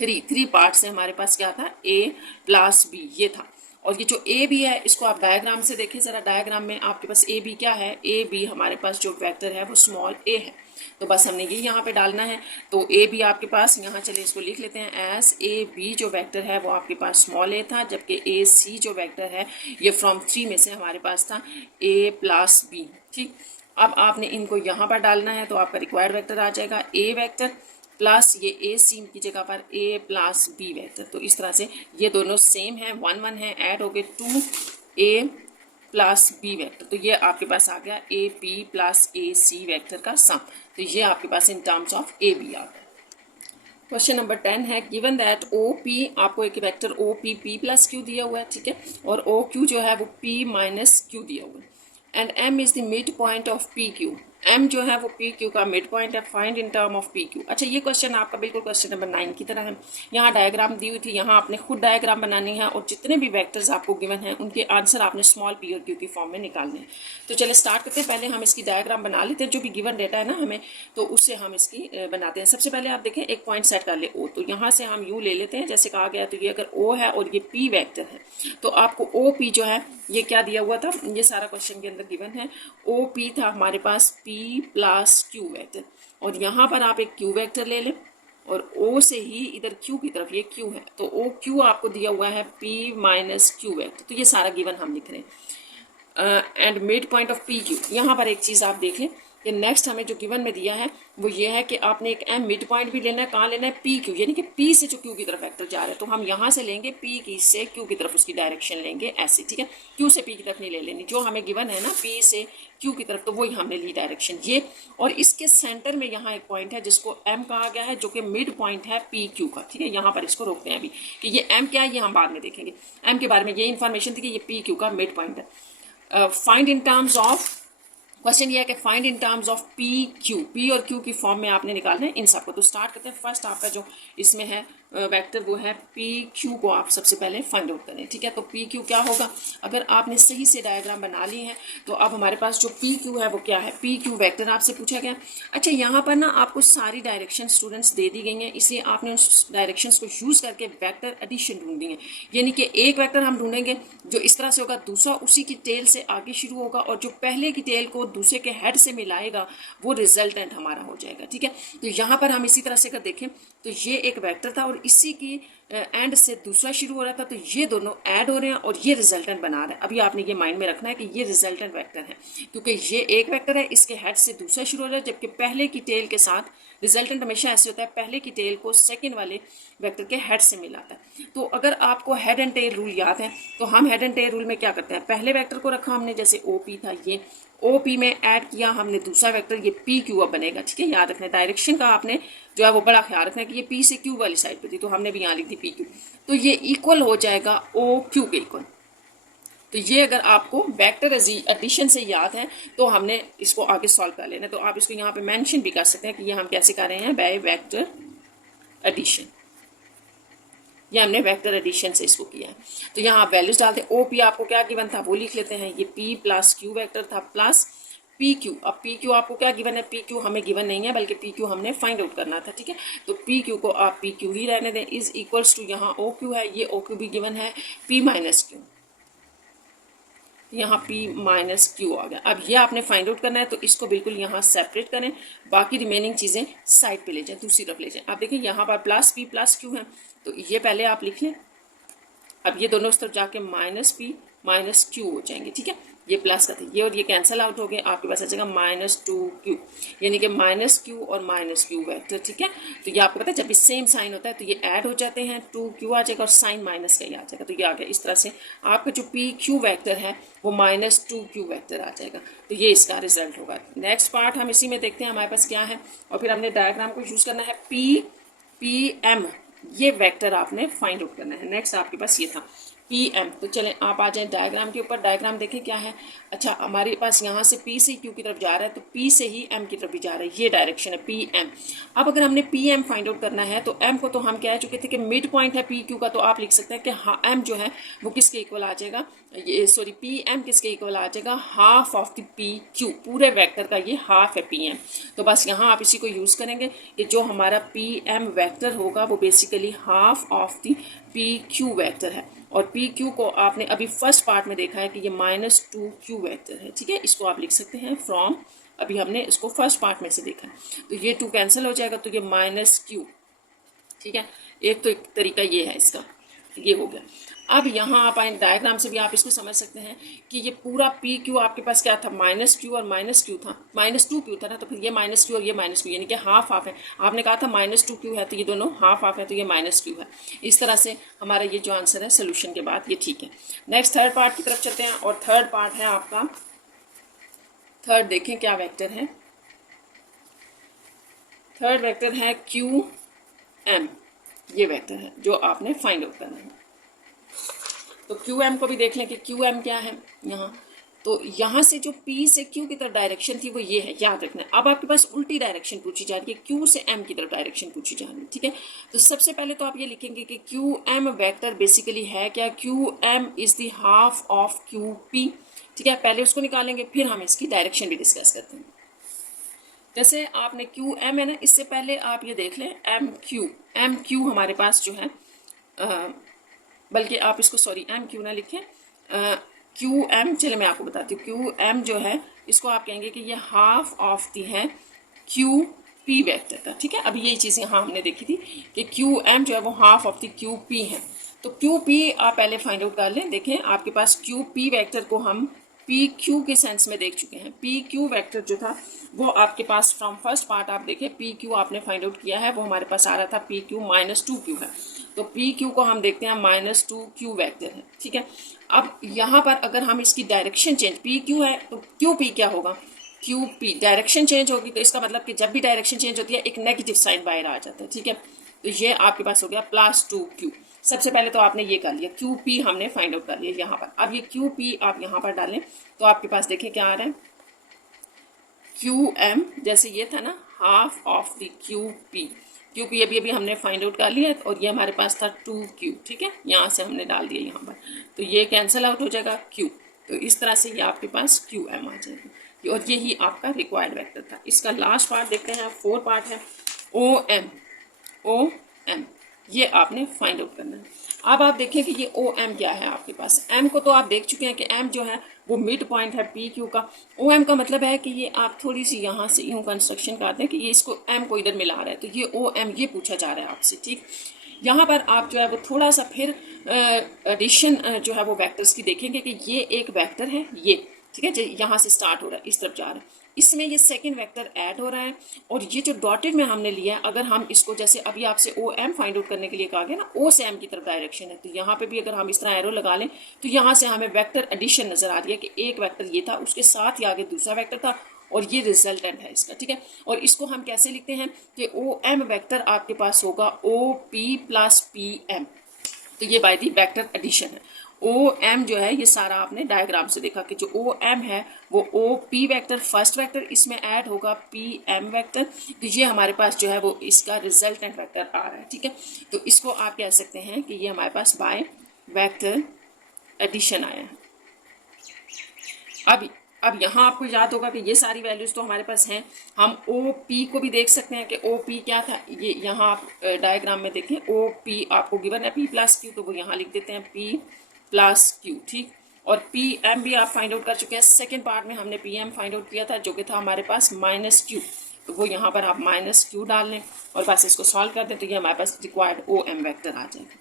3 पार्ट से हमारे पास क्या था, ए प्लस बी ये था। और ये जो ए बी है इसको आप डायग्राम से देखें ज़रा, डायग्राम में आपके पास ए बी क्या है, ए बी हमारे पास जो वेक्टर है वो स्मॉल ए है, तो बस हमने ये यहाँ पे डालना है। तो ए बी आपके पास यहाँ, चले इसको लिख लेते हैं एस ए बी जो वेक्टर है वो आपके पास स्मॉल ए था, जबकि ए सी जो वेक्टर है ये फ्रॉम 3 में से हमारे पास था ए प्लस बी। ठीक, अब आपने इनको यहाँ पर डालना है, तो आपका रिक्वायर्ड वेक्टर आ जाएगा ए वेक्टर प्लस ये ए सी की जगह पर ए प्लस बी वेक्टर। तो इस तरह से ये दोनों सेम है, 1 1 है, ऐड हो गए 2 ए प्लस बी वेक्टर। तो ये आपके पास आ गया A B plus A C vector का सम। तो ये आपके पास in terms of A B आ गया। क्वेश्चन नंबर 10 है, गिवन दैट ओ पी, आपको एक vector O P P plus Q दिया हुआ है। ठीक है, और ओ क्यू जो है वो पी माइनस क्यू दिया हुआ है, and M is the mid point of P Q. M जो है वो पी क्यू का मिड पॉइंट है, find in term of P Q. अच्छा, ये क्वेश्चन आपका बिल्कुल क्वेश्चन नंबर 9 की तरह है। यहाँ डायग्राम दी हुई थी, यहाँ आपने खुद डायग्राम बनानी है, और जितने भी वेक्टर्स आपको गिवन हैं उनके आंसर आपने स्मॉल पी और क्यू की फॉर्म में निकालने हैं। तो चले स्टार्ट करते हैं। पहले हम इसकी डायग्राम बना लेते हैं, जो भी गिवन डेटा है ना हमें, तो उससे हम इसकी बनाते हैं। सबसे पहले आप देखें, एक पॉइंट सेट कर ले ओ, तो यहाँ से हम यू ले लेते हैं जैसे कहा गया। तो ये अगर ओ है और ये पी वेक्टर है, तो आपको ओ पी जो है ये क्या दिया हुआ था, ये सारा क्वेश्चन के अंदर गिवन है। ओ पी था हमारे पास पी प्लस क्यू वेक्टर, और यहाँ पर आप एक क्यू वेक्टर ले लें, और ओ से ही इधर क्यू की तरफ ये क्यू है, तो ओ क्यू आपको दिया हुआ है पी माइनस क्यू वेक्टर। तो ये सारा गिवन हम लिख रहे हैं। And mid point of P Q, यहाँ पर एक चीज़ आप देख लें, ये नेक्स्ट हमें जो गिवन में दिया है वो ये है कि आपने एक एम मिड पॉइंट भी लेना है। कहाँ लेना है, पी क्यू, यानी कि पी से जो क्यू की तरफ वेक्टर जा रहा है, तो हम यहाँ से लेंगे पी की से क्यू की तरफ उसकी डायरेक्शन लेंगे ऐसे। ठीक है, क्यू से पी की तरफ नहीं ले लेनी, जो हमें गिवन है ना पी से क्यू की तरफ, तो वही हमने ली डायरेक्शन ये। और इसके सेंटर में यहाँ एक पॉइंट है जिसको एम कहा गया है, जो कि मिड पॉइंट है पी क्यू का। ठीक है, यहाँ पर इसको रोकते हैं अभी कि ये एम क्या है, ये हम बाद में देखेंगे। एम के बारे में ये इन्फॉर्मेशन थी कि ये पी क्यू का मिड पॉइंट है। Find in terms of, question ये है कि find in terms of P Q, P और क्यू की फॉर्म में आपने निकालना है इन सबको। तो स्टार्ट करते हैं। फर्स्ट आपका जो इसमें है वेक्टर वो है पी क्यू को आप सबसे पहले फाइंड आउट करें। ठीक है, तो पी क्यू क्या होगा, अगर आपने सही से डायग्राम बना ली है तो अब हमारे पास जो पी क्यू है वो क्या है, पी क्यू वेक्टर आपसे पूछा गया। अच्छा, यहाँ पर ना आपको सारी डायरेक्शन स्टूडेंट्स दे दी गई हैं, इसलिए आपने उस डायरेक्शंस को यूज़ करके वेक्टर एडिशन ढूंढनी है। यानी कि एक वेक्टर हम ढूंढेंगे जो इस तरह से होगा, दूसरा उसी की टेल से आगे शुरू होगा, और जो पहले की टेल को दूसरे के हेड से मिलाएगा वो रिजल्टेंट हमारा हो जाएगा। ठीक है, तो यहाँ पर हम इसी तरह से अगर देखें तो ये एक वेक्टर था और इसी की एंड से दूसरा शुरू हो रहा था, तो ये दोनों ऐड हो रहे हैं और ये रिजल्टेंट बना रहा है। अभी आपने ये माइंड में रखना है कि ये रिजल्टेंट वेक्टर है, क्योंकि ये एक वेक्टर है, इसके हेड से दूसरा शुरू हो रहा है, जबकि पहले की टेल के साथ रिजल्टेंट हमेशा ऐसे होता है, पहले की टेल को सेकंड वाले वेक्टर के हेड से मिलाता है। तो अगर आपको हेड एंड टेल रूल याद है तो हम हेड एंड टेल रूल में क्या करते हैं, पहले वेक्टर को रखा हमने, जैसे ओ पी था, ये ओ पी में ऐड किया हमने दूसरा वेक्टर, ये पी क्यू अब बनेगा। ठीक है, याद रखना डायरेक्शन का आपने जो है वो बड़ा ख्याल रखना है कि ये पी से क्यू वाली साइड पे थी, तो हमने भी यहाँ लिख दी पी क्यू, तो ये इक्वल हो जाएगा ओ क्यू के इक्वल। तो ये अगर आपको वेक्टर एडिशन से याद है तो हमने इसको आगे सॉल्व कर लेना। तो आप इसको यहाँ पे मेंशन भी कर सकते हैं कि ये हम कैसे कर रहे हैं, बाय वेक्टर एडिशन। ये हमने वेक्टर एडिशन से इसको किया है। तो यहाँ आप वैल्यूज डालते हैं। ओ पी आपको क्या गिवन था वो लिख लेते हैं, ये पी प्लस क्यू वेक्टर था प्लस पी क्यू। अब पी क्यू आपको क्या गिवन है, पी क्यू हमें गिवन नहीं है बल्कि पी क्यू हमने फाइंड आउट करना था। ठीक है, तो पी क्यू को आप पी क्यू ही रहने दें, इज इक्वल्स टू यहाँ ओ क्यू है, ये ओ क्यू भी गिवन है, पी माइनस क्यू, यहाँ P माइनस क्यू आ गया। अब ये आपने फाइंड आउट करना है, तो इसको बिल्कुल यहाँ सेपरेट करें, बाकी रिमेनिंग चीज़ें साइड पे ले जाएं, दूसरी तरफ ले जाएं। आप देखिए यहाँ पर प्लस P प्लस क्यू है, तो ये पहले आप लिख लें, अब ये दोनों इस तरफ जाके माइनस पी माइनस क्यू हो जाएंगे, ठीक है। ये प्लस का था, ये और ये कैंसिल आउट हो गए, आपके पास आ जाएगा -2q, यानी कि -q और -q वेक्टर, ठीक है। तो ये आपको पता है जब भी सेम साइन होता है तो ये ऐड हो जाते हैं, 2q आ जाएगा और साइन माइनस का ही आ जाएगा, तो ये आ गया। इस तरह से आपका जो pq वेक्टर है वो -2q वेक्टर आ जाएगा, तो ये इसका रिजल्ट होगा। नेक्स्ट पार्ट हम इसी में देखते हैं हमारे पास क्या है, और फिर हमने डायग्राम को यूज़ करना है। pm ये वेक्टर आपने फाइंड आउट करना है। नेक्स्ट आपके पास ये था pm, तो चलें आप आ जाएं डायग्राम के ऊपर। डायग्राम देखें क्या है। अच्छा, हमारे पास यहाँ से p से q की तरफ जा रहा है, तो p से ही m की तरफ भी जा रहा है, ये डायरेक्शन है pm। अब अगर हमने pm फाइंड आउट करना है तो m को तो हम कह चुके थे कि मिड पॉइंट है pq का, तो आप लिख सकते हैं कि हाँ m जो है वो किसके इक्वल आ जाएगा, ये सॉरी pm किसके इक्वल आ जाएगा, हाफ ऑफ द pq, पूरे वेक्टर का ये हाफ है pm। तो बस यहाँ आप इसी को यूज़ करेंगे कि जो हमारा pm वेक्टर होगा वो basically half of the pq vector है, और पी क्यू को आपने अभी फर्स्ट पार्ट में देखा है कि ये -2q वेक्टर है, ठीक है। इसको आप लिख सकते हैं फ्रॉम, अभी हमने इसको फर्स्ट पार्ट में से देखा है, तो ये 2 कैंसिल हो जाएगा, तो ये -q, ठीक है। एक तो एक तरीका ये है इसका, ये हो गया। अब यहाँ आप आए डायग्राम से भी आप इसको समझ सकते हैं कि ये पूरा पी क्यू आपके पास क्या था, -q और -q था, -2q था ना, तो फिर ये -q और ये -q, यानी कि हाफ हाफ है। आपने कहा था -2q है, तो ये दोनों हाफ हाफ है, तो ये -q है। इस तरह से हमारा ये जो आंसर है सोल्यूशन के बाद ये ठीक है। नेक्स्ट थर्ड पार्ट की तरफ चलते हैं, और थर्ड पार्ट है आपका, थर्ड देखें क्या वेक्टर है। थर्ड वेक्टर है QM, ये वेक्टर है जो आपने फाइंड आउट करना है। तो QM को भी देख लें कि QM क्या है यहाँ। तो यहाँ से जो P से Q की तरफ डायरेक्शन थी वो ये है, याद रखना है। अब आपके पास उल्टी डायरेक्शन पूछी जा रही है, Q से M की तरफ डायरेक्शन पूछी जा रही है, ठीक है। तो सबसे पहले तो आप ये लिखेंगे कि QM वेक्टर बेसिकली है क्या, QM is the half of QP, ठीक है। पहले उसको निकालेंगे, फिर हम इसकी डायरेक्शन भी डिस्कस करते हैं। जैसे आपने QM है ना, इससे पहले आप ये देख लें MQ हमारे पास जो है, बल्कि आप इसको सॉरी MQ ना लिखें, QM, चले मैं आपको बताती हूँ। QM जो है इसको आप कहेंगे कि ये हाफ ऑफ दी है QP वेक्टर का, ठीक है। अभी यही चीज़ यहाँ हमने देखी थी कि QM जो है वो हाफ ऑफ दी QP है। तो QP आप पहले फाइंड आउट कर लें। देखें आपके पास QP वेक्टर को हम PQ के सेंस में देख चुके हैं। PQ वेक्टर जो था वो आपके पास फ्रॉम फर्स्ट पार्ट आप देखें, PQ आपने फाइंड आउट किया है, वो हमारे पास आ रहा था PQ -2Q है। तो PQ को हम देखते हैं -2Q वेक्टर है, ठीक है। अब यहाँ पर अगर हम इसकी डायरेक्शन चेंज, PQ है तो QP क्या होगा, QP डायरेक्शन चेंज होगी, तो इसका मतलब कि जब भी डायरेक्शन चेंज होती है एक नेगेटिव साइन बाहर आ जाता है, ठीक है। तो ये आपके पास हो गया +2Q। सबसे पहले तो आपने ये कर लिया, QP हमने फाइंड आउट कर लिया यहाँ पर। अब ये QP आप यहाँ पर डालें तो आपके पास देखें क्या आ रहा है, QM जैसे ये था ना, हाफ ऑफ द QP अभी हमने फाइंड आउट कर लिया, और ये हमारे पास था 2Q, ठीक है। यहाँ से हमने डाल दिया यहाँ पर, तो ये कैंसिल आउट हो जाएगा Q, तो इस तरह से ये आपके पास QM आ जाएगा, और यही आपका रिक्वायर्ड वेक्टर था। इसका लास्ट पार्ट देखते हैं, 4 पार्ट है OM, ये आपने फाइंड आउट करना है। अब आप देखें कि ये OM क्या है आपके पास। M को तो आप देख चुके हैं कि M जो है वो मिड पॉइंट है PQ का। OM का मतलब है कि ये आप थोड़ी सी यहाँ से यूँ कंस्ट्रक्शन करते हैं कि ये इसको M को इधर मिला रहा है, तो ये OM ये पूछा जा रहा है आपसे, ठीक। यहाँ पर आप जो है वो थोड़ा सा फिर एडिशन जो है वो वेक्टर्स की देखेंगे कि ये एक वेक्टर है, ये ठीक है, यहाँ से स्टार्ट हो रहा है, इस तरफ जा रहा है, इसमें ये सेकंड वेक्टर ऐड हो रहा है, और ये जो डॉटेड में हमने लिया है, अगर हम इसको जैसे अभी आपसे OM फाइंड आउट करने के लिए कहा गया ना, O से M की तरफ डायरेक्शन है, तो यहाँ पे भी अगर हम इस तरह एरो लगा लें तो यहाँ से हमें वेक्टर एडिशन नजर आ रही है कि एक वेक्टर ये था, उसके साथ ही आगे दूसरा वेक्टर था, और ये रिजल्टेंट है इसका, ठीक है। और इसको हम कैसे लिखते हैं कि OM वेक्टर आपके पास होगा OP + PM, तो ये बाय दी वेक्टर एडिशन है। OM जो है ये सारा आपने डायग्राम से देखा कि जो OM है वो OP वेक्टर फर्स्ट वेक्टर, इसमें ऐड होगा PM वेक्टर, तो ये हमारे पास जो है वो इसका रिजल्टेंट वेक्टर आ रहा है, ठीक है। तो इसको आप कह सकते हैं कि ये हमारे पास बाय वेक्टर एडिशन आया है। अब यहाँ आपको याद होगा कि ये सारी वैल्यूज़ तो हमारे पास हैं। हम OP को भी देख सकते हैं कि OP क्या था, ये यहाँ आप डायग्राम में देखें, OP आपको गिवन है P + Q, तो वो यहाँ लिख देते हैं P + Q, ठीक। और PM भी आप फाइंड आउट कर चुके हैं। सेकेंड पार्ट में हमने PM फाइंड आउट किया था जो कि था हमारे पास -Q, तो वो यहाँ पर आप -Q डाल लें और बस इसको सॉल्व कर दें, तो ये हमारे पास रिक्वायर्ड OM वेक्टर आ जाएगा।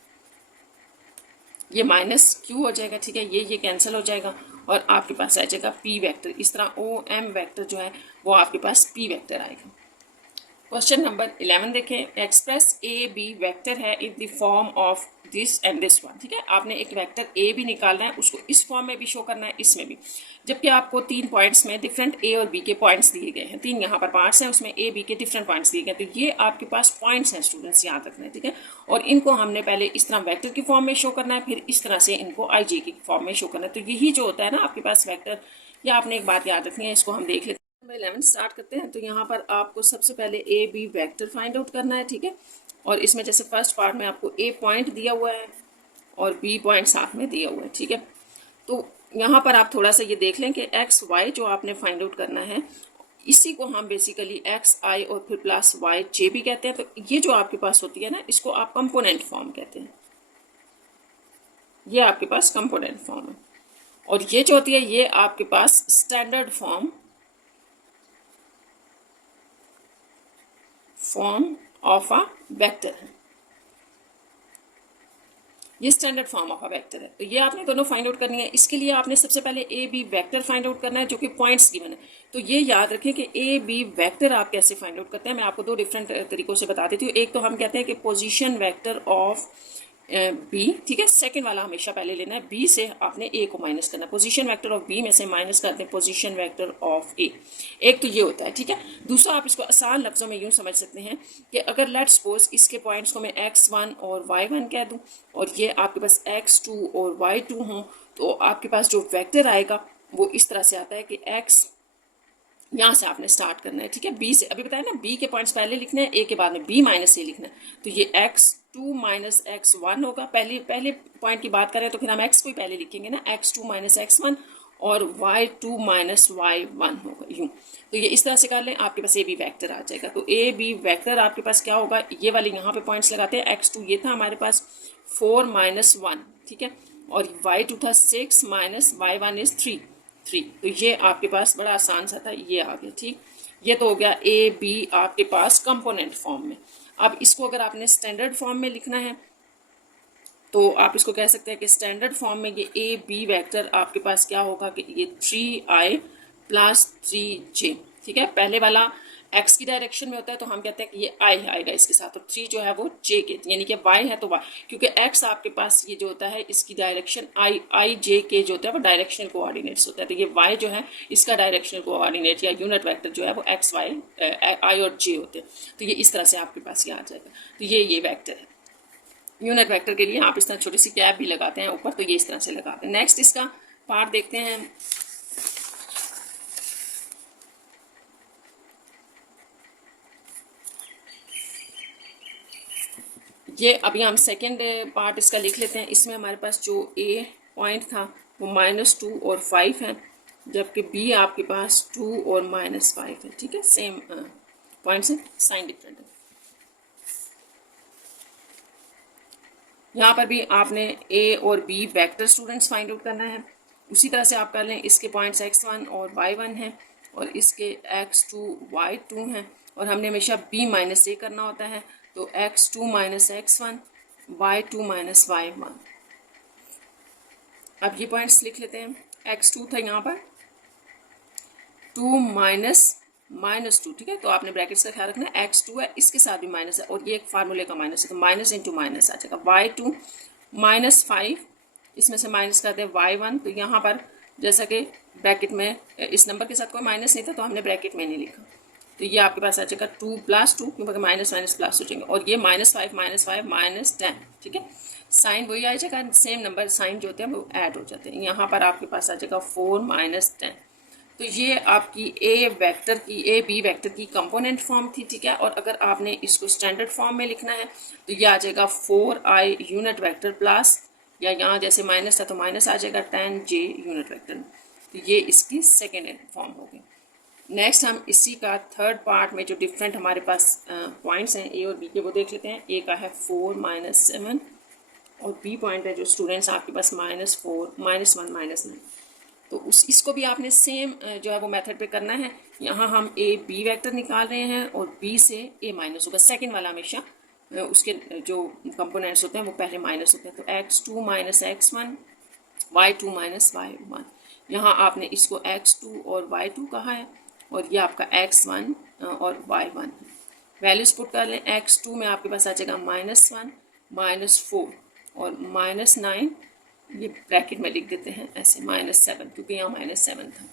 ये माइनस क्यू हो जाएगा, ठीक है, ये कैंसिल हो जाएगा और आपके पास आ जाएगा पी वेक्टर। इस तरह ओ एम वेक्टर जो है वो आपके पास पी वेक्टर आएगा। क्वेश्चन नंबर 11 देखें, एक्सप्रेस ए बी वेक्टर है in the form of this and this one, ठीक है, आपने एक वेक्टर ए भी निकालना है, उसको इस फॉर्म में भी शो करना है, इसमें भी, जबकि आपको 3 पॉइंट्स में डिफरेंट ए और बी के पॉइंट्स दिए गए हैं, 3 यहाँ पर पार्ट्स हैं, उसमें ए बी के डिफरेंट पॉइंट्स दिए गए, तो ये आपके पास पॉइंट्स हैं स्टूडेंट्स, याद रखना है, ठीक है, और इनको हमने पहले इस तरह वेक्टर की फॉर्म में शो करना है, फिर इस तरह से इनको आई जे की फॉर्म में शो करना है। तो यही जो होता है ना आपके पास वेक्टर, या आपने एक बात याद रखनी है, इसको हम देख लेते हैं। 11 स्टार्ट करते हैं। तो यहाँ पर आपको सबसे पहले A B vector find out करना है, ठीक है, और इसमें जैसे फर्स्ट पार्ट में आपको ए पॉइंट दिया हुआ है और बी पॉइंट साथ में दिया हुआ है, ठीक है। तो यहाँ पर आप थोड़ा सा ये देख लें कि एक्स वाई जो आपने फाइंड आउट करना है, इसी को हम बेसिकली एक्स आई और फिर प्लस वाई जे भी कहते हैं। तो ये जो आपके पास होती है ना, इसको आप कंपोनेंट फॉर्म कहते हैं, ये आपके पास कंपोनेंट फॉर्म है, और ये जो होती है ये आपके पास standard form of a vector है, ये standard form of a vector है। तो ये आपने दोनों फाइंड आउट करनी है। इसके लिए आपने सबसे पहले A B vector find out करना है जो कि पॉइंट्स गिवन है। तो ये याद रखें कि ए बी वेक्टर आप कैसे फाइंड आउट करते हैं। मैं आपको 2 डिफरेंट तरीकों से बता देती हूँ। एक तो हम कहते हैं कि पोजीशन वेक्टर ऑफ बी, ठीक है, सेकंड वाला हमेशा पहले लेना है, बी से आपने ए को माइनस करना है, पोजीशन वेक्टर ऑफ बी में से माइनस करते हैं पोजीशन वेक्टर ऑफ ए। एक तो ये होता है, ठीक है। दूसरा आप इसको आसान लफ्जों में यूं समझ सकते हैं कि अगर लेट सपोज इसके पॉइंट्स को मैं x1 और y1 कह दूं और ये आपके पास x2 और y2 हों, तो आपके पास जो वेक्टर आएगा वो इस तरह से आता है कि x, यहाँ से आपने स्टार्ट करना है, ठीक है, बी से, अभी बताया ना बी के पॉइंट्स पहले लिखने हैं, ए के बाद में बी माइनस ए लिखना है। तो ये x2 माइनस x1 होगा, पहले पॉइंट की बात करें तो फिर हम x को ही पहले लिखेंगे ना, x2 माइनस x1 और y2 माइनस y1 होगा, यूँ। तो ये इस तरह से कर लें, आपके पास ए बी वैक्टर आ जाएगा। तो ए बी वैक्टर आपके पास क्या होगा, ये वाले यहाँ पे पॉइंट्स लगाते हैं, x2 ये था हमारे पास 4 माइनस 1, ठीक है, और y2 था 6 माइनस y1 इज 3। तो ये आपके पास बड़ा आसान सा था, ये आ गया, ठीक। ये तो हो गया ए बी आपके पास कंपोनेंट फॉर्म में। अब इसको अगर आपने स्टैंडर्ड फॉर्म में लिखना है तो आप इसको कह सकते हैं कि स्टैंडर्ड फॉर्म में ये ए बी वेक्टर आपके पास क्या होगा कि ये 3i प्लस 3j, ठीक है। पहले वाला x की डायरेक्शन में होता है तो हम कहते हैं कि ये i आएगा इसके साथ, और 3 जो है वो j के, यानी कि y है तो y, क्योंकि x आपके पास ये जो होता है इसकी डायरेक्शन i j के जो होता है वो डायरेक्शनल कोऑर्डिनेट्स होता है। तो ये y जो है इसका डायरेक्शनल कोऑर्डिनेट या यूनिट वेक्टर जो है वो x y i और j होते हैं। तो ये इस तरह से आपके पास ये आ जाएगा। तो ये वेक्टर है। यूनिट वेक्टर के लिए आप इस तरह छोटी सी कैप भी लगाते हैं ऊपर, तो ये इस तरह से लगाते हैं। नेक्स्ट इसका पार्ट देखते हैं। ये अभी हम सेकंड पार्ट इसका लिख लेते हैं। इसमें हमारे पास जो ए पॉइंट था वो -2 और 5 है, जबकि बी आपके पास 2 और -5 है, ठीक है, सेम पॉइंट्स हैं, साइन डिफरेंट है। यहाँ पर भी आपने ए और B vector students find out करना है। उसी तरह से आप कर लें, इसके पॉइंट्स x1 और y1 हैं और इसके x2 y2 हैं, और हमने हमेशा b माइनस ए करना होता है। तो x2 minus x1 y2 minus y1। अब ये पॉइंट्स लिख लेते हैं। x2 था यहाँ पर 2 -2, ठीक है, तो आपने ब्रैकेट्स का ख्याल रखना है। x2 है, इसके साथ भी माइनस है और ये एक फार्मूले का माइनस है, तो माइनस इंटू माइनस आ जाएगा। y2 -5, इसमें से माइनस करते हैं y1। तो यहाँ पर जैसा कि ब्रैकेट में इस नंबर के साथ कोई माइनस नहीं था तो हमने ब्रैकेट में नहीं लिखा, तो ये आपके पास आ जाएगा 2 + 2, क्योंकि माइनस माइनस प्लस हो जाएंगे, और ये -5 -10, ठीक है, साइन वही आ जाएगा, सेम नंबर साइन जो होते हैं वो ऐड हो जाते हैं। यहाँ पर आपके पास आ जाएगा 4 - 10। तो ये आपकी ए बी वेक्टर की कंपोनेंट फॉर्म थी, ठीक है। और अगर आपने इसको स्टैंडर्ड फॉर्म में लिखना है तो ये आ जाएगा 4i यूनिट वेक्टर प्लस, या यहाँ जैसे माइनस था तो माइनस आ जाएगा 10j यूनिट वेक्टर। तो ये इसकी सेकेंड फॉर्म होगी। नेक्स्ट हम इसी का थर्ड पार्ट में जो डिफरेंट हमारे पास पॉइंट्स हैं ए और बी के, वो देख लेते हैं। ए का है 4 - 7 और बी पॉइंट है जो स्टूडेंट्स आपके पास -4 -1 -9। तो इसको भी आपने सेम जो है वो मेथड पे करना है। यहाँ हम ए बी वेक्टर निकाल रहे हैं और बी से ए माइनस होगा, सेकंड वाला हमेशा उसके जो कंपोनेंट्स होते हैं वो पहले माइनस होते हैं। तो x2 minus x1, y2 minus y1। यहाँ आपने इसको x2 और y2 कहा है और ये आपका x1 और y1 है। वैल्यूज पुट कर लें। x2 में आपके पास आ जाएगा -1, -4 और -9, ये ब्रैकेट में लिख देते हैं ऐसे, -7 क्योंकि यहाँ -7 था।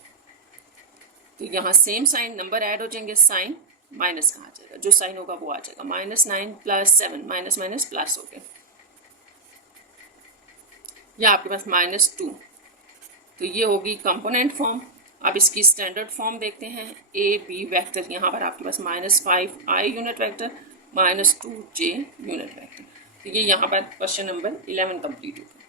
तो यहाँ सेम साइन नंबर ऐड हो जाएंगे, साइन माइनस का आ जाएगा, जो साइन होगा वो आ जाएगा। -9 + 7, माइनस माइनस प्लस हो गया। या आपके पास -2, तो ये होगी कंपोनेंट फॉर्म। अब इसकी स्टैंडर्ड फॉर्म देखते हैं। AB वेक्टर, यहाँ पर आपके पास -5i unit vector, -2j unit vector. तो ये यहाँ पर क्वेश्चन नंबर 11 कंप्लीट हो गया।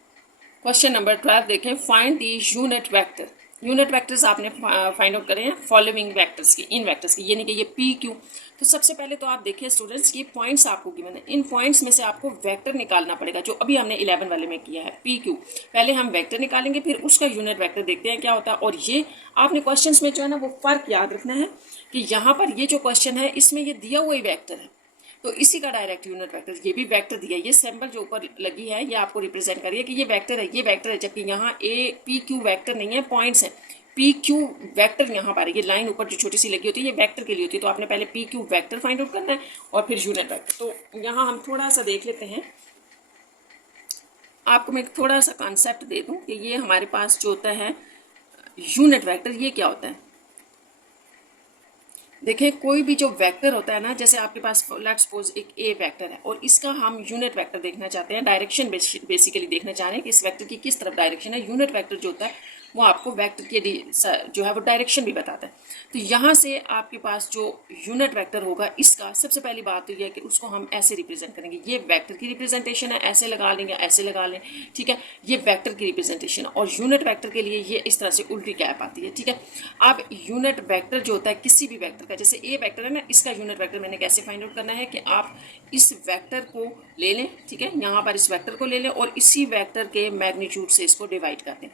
क्वेश्चन नंबर 12 देखें। Find the unit vector. Unit vectors आपने फाइंड आउट करे हैं फॉलोइंग वेक्टर्स की, इन वेक्टर्स की, यानी कि ये PQ। तो सबसे पहले तो आप देखिए स्टूडेंट्स, ये पॉइंट्स आपको गिवन है, इन पॉइंट्स में से आपको वेक्टर निकालना पड़ेगा, जो अभी हमने 11 वाले में किया है PQ। पहले हम वेक्टर निकालेंगे, फिर उसका यूनिट वेक्टर देखते हैं क्या होता है। और ये आपने क्वेश्चन में जो है ना वो फ़र्क याद रखना है कि यहाँ पर ये जो क्वेश्चन है इसमें ये दिया हुआ ही वेक्टर है, तो इसी का डायरेक्ट यूनिट वेक्टर, ये भी वेक्टर दिया है। ये सिंबल जो ऊपर लगी है ये आपको रिप्रेजेंट करिए कि ये वेक्टर है, ये वेक्टर है, जबकि यहाँ PQ वेक्टर नहीं है, पॉइंट्स हैं। PQ वेक्टर यहाँ पर, ये लाइन ऊपर जो छोटी सी लगी होती है ये वेक्टर के लिए होती है। तो आपने पहले PQ वेक्टर फाइंड आउट करना है और फिर यूनिट वेक्टर। तो यहाँ हम थोड़ा सा देख लेते हैं, आपको मैं थोड़ा सा कॉन्सेप्ट दे दूँ कि ये हमारे पास जो होता है यूनिट वेक्टर, ये क्या होता है। देखें, कोई भी जो वेक्टर होता है ना, जैसे आपके पास लेट्स सपोज एक A वेक्टर है और इसका हम यूनिट वेक्टर देखना चाहते हैं, डायरेक्शन बेसिकली देखना चाह रहे हैं कि इस वेक्टर की किस तरफ डायरेक्शन है। यूनिट वेक्टर जो होता है वो आपको वेक्टर के जो है वो डायरेक्शन भी बताता है। तो यहाँ से आपके पास जो यूनिट वेक्टर होगा, इसका सबसे पहली बात तो ये है कि उसको हम ऐसे रिप्रेजेंट करेंगे। ये वेक्टर की रिप्रेजेंटेशन है, ऐसे लगा लेंगे, ऐसे लगा लें, ठीक है। ये वेक्टर की रिप्रेजेंटेशन है और यूनिट वेक्टर के लिए ये इस तरह से उल्टी कैप आती है, ठीक है। अब यूनिट वेक्टर जो होता है किसी भी वेक्टर का, जैसे A वेक्टर है ना, इसका यूनिट वेक्टर मैंने कैसे फाइंड आउट करना है कि आप इस वेक्टर को ले लें, ठीक है, यहाँ पर इस वेक्टर को ले लें और इसी वेक्टर के मैग्नीट्यूड से इसको डिवाइड कर दें।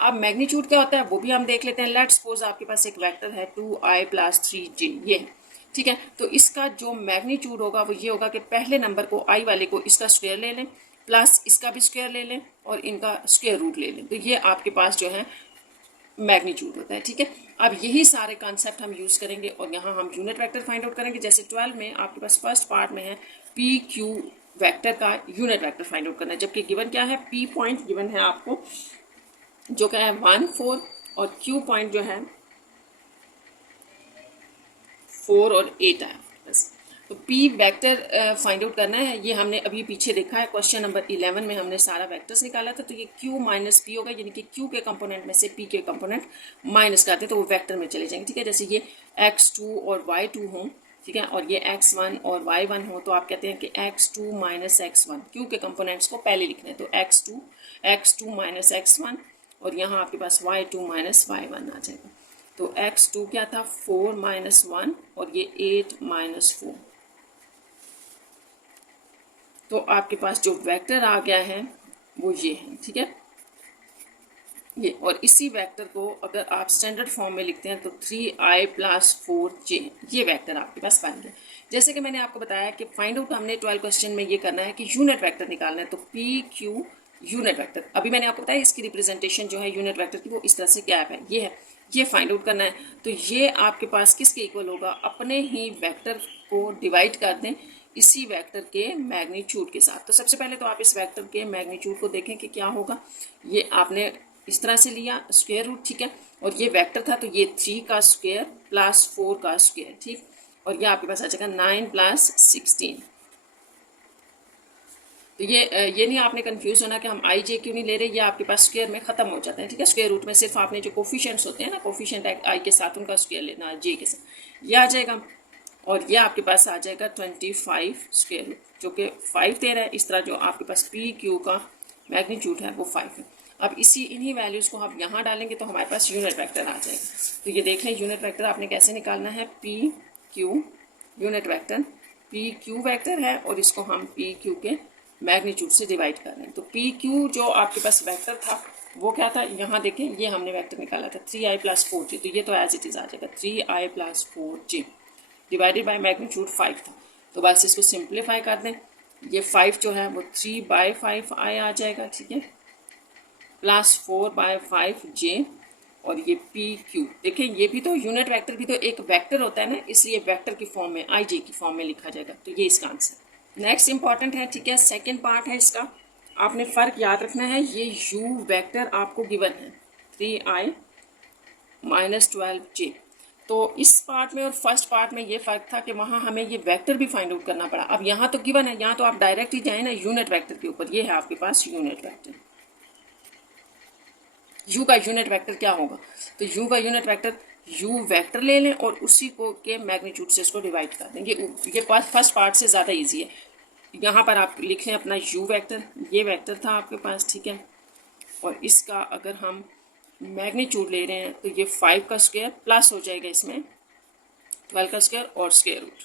अब मैग्नीट्यूड क्या होता है वो भी हम देख लेते हैं। लेट्स सपोज आपके पास एक वेक्टर है 2i + 3j, ये है, ठीक है। तो इसका जो मैग्नीट्यूड होगा वो ये होगा कि पहले नंबर को i वाले को इसका स्क्वायर ले लें, प्लस इसका भी स्क्वायर ले लें और इनका स्क्वायर रूट ले लें। तो ये आपके पास जो है मैग्नीट्यूड होता है, ठीक है। अब यही सारे कॉन्सेप्ट हम यूज़ करेंगे और यहाँ हम यूनिट वेक्टर फाइंड आउट करेंगे। जैसे 12 में आपके पास फर्स्ट पार्ट में है PQ वेक्टर का यूनिट वेक्टर फाइंड आउट करना है, जबकि गिवन क्या है, P पॉइंट गिवन है आपको जो क्या है 1, 4 और Q पॉइंट जो है 4 और 8 है बस। तो P वेक्टर फाइंड आउट करना है। ये हमने अभी पीछे देखा है, क्वेश्चन नंबर 11 में हमने सारा वेक्टर्स निकाला था। तो ये Q माइनस P होगा, यानी कि Q के कंपोनेंट में से P के कंपोनेंट माइनस करते तो वो वेक्टर में चले जाएंगे, ठीक है। जैसे ये x2 और y2 हों, ठीक है, और ये x1 और y1 हो, तो आप कहते हैं कि x2 माइनस x1, Q के कंपोनेंट्स को पहले लिखना है। तो x2 माइनस x1 और यहाँ आपके पास y2 माइनस y1 आ जाएगा। तो x2 क्या था 4 माइनस 1 और ये 8 माइनस 4। तो आपके पास जो वेक्टर आ गया है वो ये है, ठीक है, ये। और इसी वेक्टर को अगर आप स्टैंडर्ड फॉर्म में लिखते हैं तो 3i + 4j, ये वेक्टर आपके पास बन गया। जैसे कि मैंने आपको बताया कि फाइंड आउट हमने 12 क्वेश्चन में ये करना है कि यूनिट वेक्टर निकालना है। तो PQ यूनिट वेक्टर, अभी मैंने आपको बताया इसकी रिप्रेजेंटेशन जो है यूनिट वेक्टर की वो इस तरह से क्या है, ये है, ये फाइंड आउट करना है। तो ये आपके पास किसके इक्वल होगा, अपने ही वेक्टर को डिवाइड कर दें इसी वेक्टर के मैग्नीट्यूड के साथ। तो सबसे पहले तो आप इस वेक्टर के मैग्नीट्यूड को देखें कि क्या होगा। ये आपने इस तरह से लिया स्क्वायर रूट, ठीक है, और ये वेक्टर था तो ये 3 का स्क्वायर प्लस 4 का स्क्वायर, ठीक, और ये आपके पास आ जाएगा 9 + 16। तो ये नहीं आपने कंफ्यूज होना कि हम i j क्यों नहीं ले रहे, ये आपके पास स्क्वायर में ख़त्म हो जाता है, ठीक है। स्क्वायर रूट में सिर्फ आपने जो कोफिशिएंट्स होते हैं ना, कोफिशिएंट i के साथ उनका स्क्वायर लेना, j के साथ, ये आ जाएगा। और ये आपके पास आ जाएगा 25 स्क्वायर रूट, जो कि 5 दे रहा है। इस तरह जो आपके पास PQ का मैग्नीट्यूड है वो 5 है। अब इन्हीं वैल्यूज़ को हम यहाँ डालेंगे तो हमारे पास यूनिट वेक्टर आ जाएगा। तो ये देख लें यूनिट वेक्टर आपने कैसे निकालना है, PQ unit vector, PQ vector है और इसको हम PQ के मैग्नीट्यूड से डिवाइड कर रहे हैं। तो PQ जो आपके पास वेक्टर था वो क्या था, यहाँ देखें, ये हमने वेक्टर निकाला था 3i + 4j, तो ये तो एज इट इज़ आ जाएगा 3i + 4j divided by magnitude 5 था। तो बस इसको सिंप्लीफाई कर दें ये 5 जो है वो 3/5 आई आ जाएगा, ठीक है, प्लस 4/5 जे, और ये पी क्यू। देखिए ये भी तो यूनिट वेक्टर भी तो एक वेक्टर होता है ना, इसलिए वेक्टर की फॉर्म में आई जे की फॉर्म में लिखा जाएगा। तो ये इसका आंसर। नेक्स्ट इंपॉर्टेंट है, ठीक है, सेकेंड पार्ट है इसका। आपने फ़र्क याद रखना है, ये यू वेक्टर आपको गिवन है 3i - 12j। तो इस पार्ट में और फर्स्ट पार्ट में ये फ़र्क था कि वहाँ हमें ये वेक्टर भी फाइंड आउट करना पड़ा। अब यहाँ तो गिवन है, यहाँ तो आप डायरेक्ट ही जाए ना यूनिट वेक्टर के ऊपर। ये है आपके पास यूनिट वेक्टर। यू का यूनिट वेक्टर क्या होगा? तो यू का यूनिट वेक्टर, यू वेक्टर ले लें और उसी को के मैग्नीट्यूड से इसको डिवाइड कर दें। ये फर्स्ट पार्ट से ज़्यादा इजी है। यहाँ पर आप लिख लें अपना यू वेक्टर, ये वेक्टर था आपके पास, ठीक है, और इसका अगर हम मैग्नीट्यूड ले रहे हैं तो ये 5 का स्क्वायर प्लस हो जाएगा इसमें 12 का स्क्वायर और स्क्वायर रूट।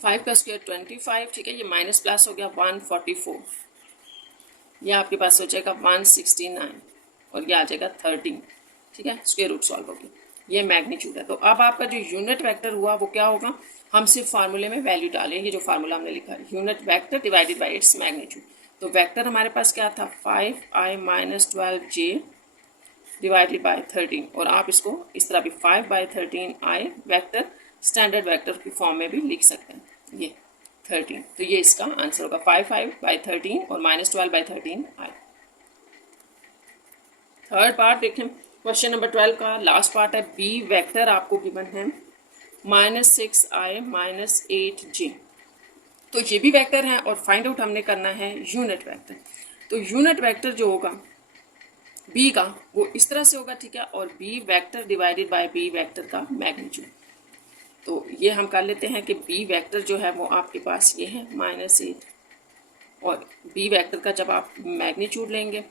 5 का स्क्वायर 25, ठीक है, ये माइनस प्लस हो गया 144, ये आपके पास हो जाएगा 169 और ये आ जाएगा 13, ठीक है, स्क्वायर रूट सॉल्व हो गया। ये मैग्नीट्यूड है। तो अब आपका जो यूनिट वेक्टर हुआ वो क्या होगा? हम सिर्फ फार्मूले में वैल्यू डालें, ये जो फार्मूला हमने लिखा है unit vector divided by its magnitude. तो वेक्टर हमारे पास क्या था? 5i - 12j डिवाइडेड बाई 13, और आप इसको इस तरह भी 5/13i वेक्टर स्टैंडर्ड वेक्टर की फॉर्म में भी लिख सकते हैं, ये 13। तो ये इसका आंसर होगा 5/13 और -12/13 i। थर्ड पार्ट देखें, क्वेश्चन नंबर 12 का लास्ट पार्ट है। बी वेक्टर आपको गिवन है -6i - 8j। तो ये भी वेक्टर है और फाइंड आउट हमने करना है यूनिट वेक्टर। तो यूनिट वेक्टर जो होगा बी का वो इस तरह से होगा, ठीक है, और B vector divided by B vector का मैग्नीट्यूड। तो ये हम कर लेते हैं कि बी वेक्टर जो है वो आपके पास ये है -8, और बी वेक्टर का जब आप मैग्नीट्यूड लेंगे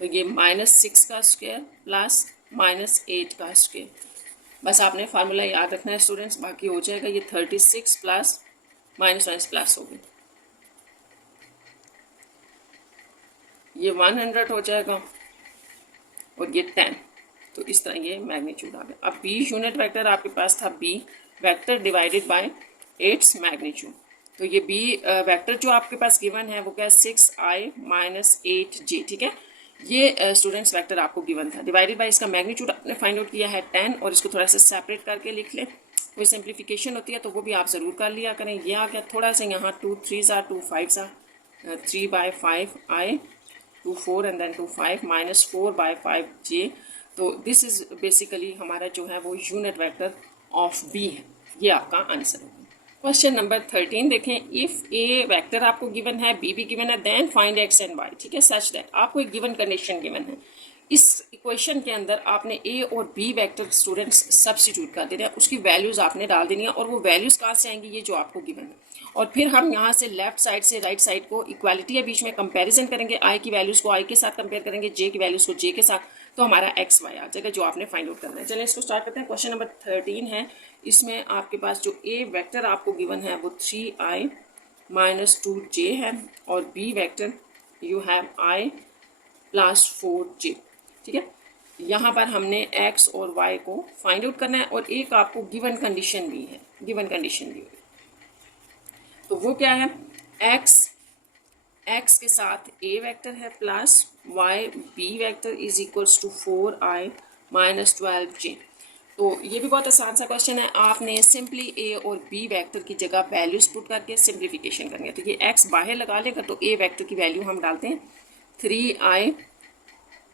तो ये -6 का स्क्वायर प्लस -8 का स्क्वायर। बस आपने फार्मूला याद रखना है स्टूडेंट्स, बाकी हो जाएगा। ये 36 प्लस -1 प्लस हो गया, ये 100 हो जाएगा और ये 10। तो इस तरह ये मैग्नीट्यूड आ गया। अब बी यूनिट वेक्टर आपके पास था B vector divided by its magnitude. तो ये बी वेक्टर जो आपके पास गिवन है वो क्या है? 6i - 8j, ठीक है। ये स्टूडेंट्स वेक्टर आपको गिवन था, डिवाइडेड बाय इसका मैग्नीट्यूड आपने फाइंड आउट किया है 10, और इसको थोड़ा सा सेपरेट करके लिख लें। कोई सिंप्लीफिकेशन होती है तो वो भी आप ज़रूर कर लिया करें। ये आ गया थोड़ा सा यहाँ 2 3s are 2 5s are 3/5i 2 4 and then 2 5 -4/5j। तो दिस इज बेसिकली हमारा जो है वो यूनिट वेक्टर ऑफ बी है। ये आपका आंसर होगा। क्वेश्चन नंबर 13 देखें। इफ ए वेक्टर आपको गिवन है, बी भी गिवन है, then find x and y, ठीक है, सच दैट आपको एक गिवन कंडीशन गिवन है। इस इक्वेशन के अंदर आपने ए और बी वेक्टर स्टूडेंट्स सब्स्टिट्यूट कर देना है, उसकी वैल्यूज़ आपने डाल देनी है, और वो वैल्यूज़ कहाँ से आएंगी? ये जो आपको गिवन है। और फिर हम यहाँ से लेफ्ट साइड से राइट साइड को इक्वालिटी है बीच में, कंपैरिजन करेंगे, आई की वैल्यूज़ को आई के साथ कंपेयर करेंगे, जे की वैल्यूज़ को जे के साथ, तो हमारा एक्स वाई आ जाएगा जो आपने फाइंड आउट करना है। चलिए इसको स्टार्ट करते हैं। क्वेश्चन नंबर 13 है। इसमें आपके पास जो ए वेक्टर आपको गिवन है वो 3i - 2j है, और B vector you have i + 4j, ठीक है। यहाँ पर हमने x और y को फाइंड आउट करना है, और एक आपको गिवन कंडीशन भी है, गिवन कंडीशन भी है। तो वो क्या है? x के साथ a वेक्टर है प्लस y b वेक्टर is equals to 4i - 12j। तो ये भी बहुत आसान सा क्वेश्चन है। आपने सिंपली a और b वेक्टर की जगह वैल्यूज पुट करके सिंप्लीफिकेशन करनी है। तो ये x बाहर लगा लेगा तो a वेक्टर की वैल्यू हम डालते हैं 3i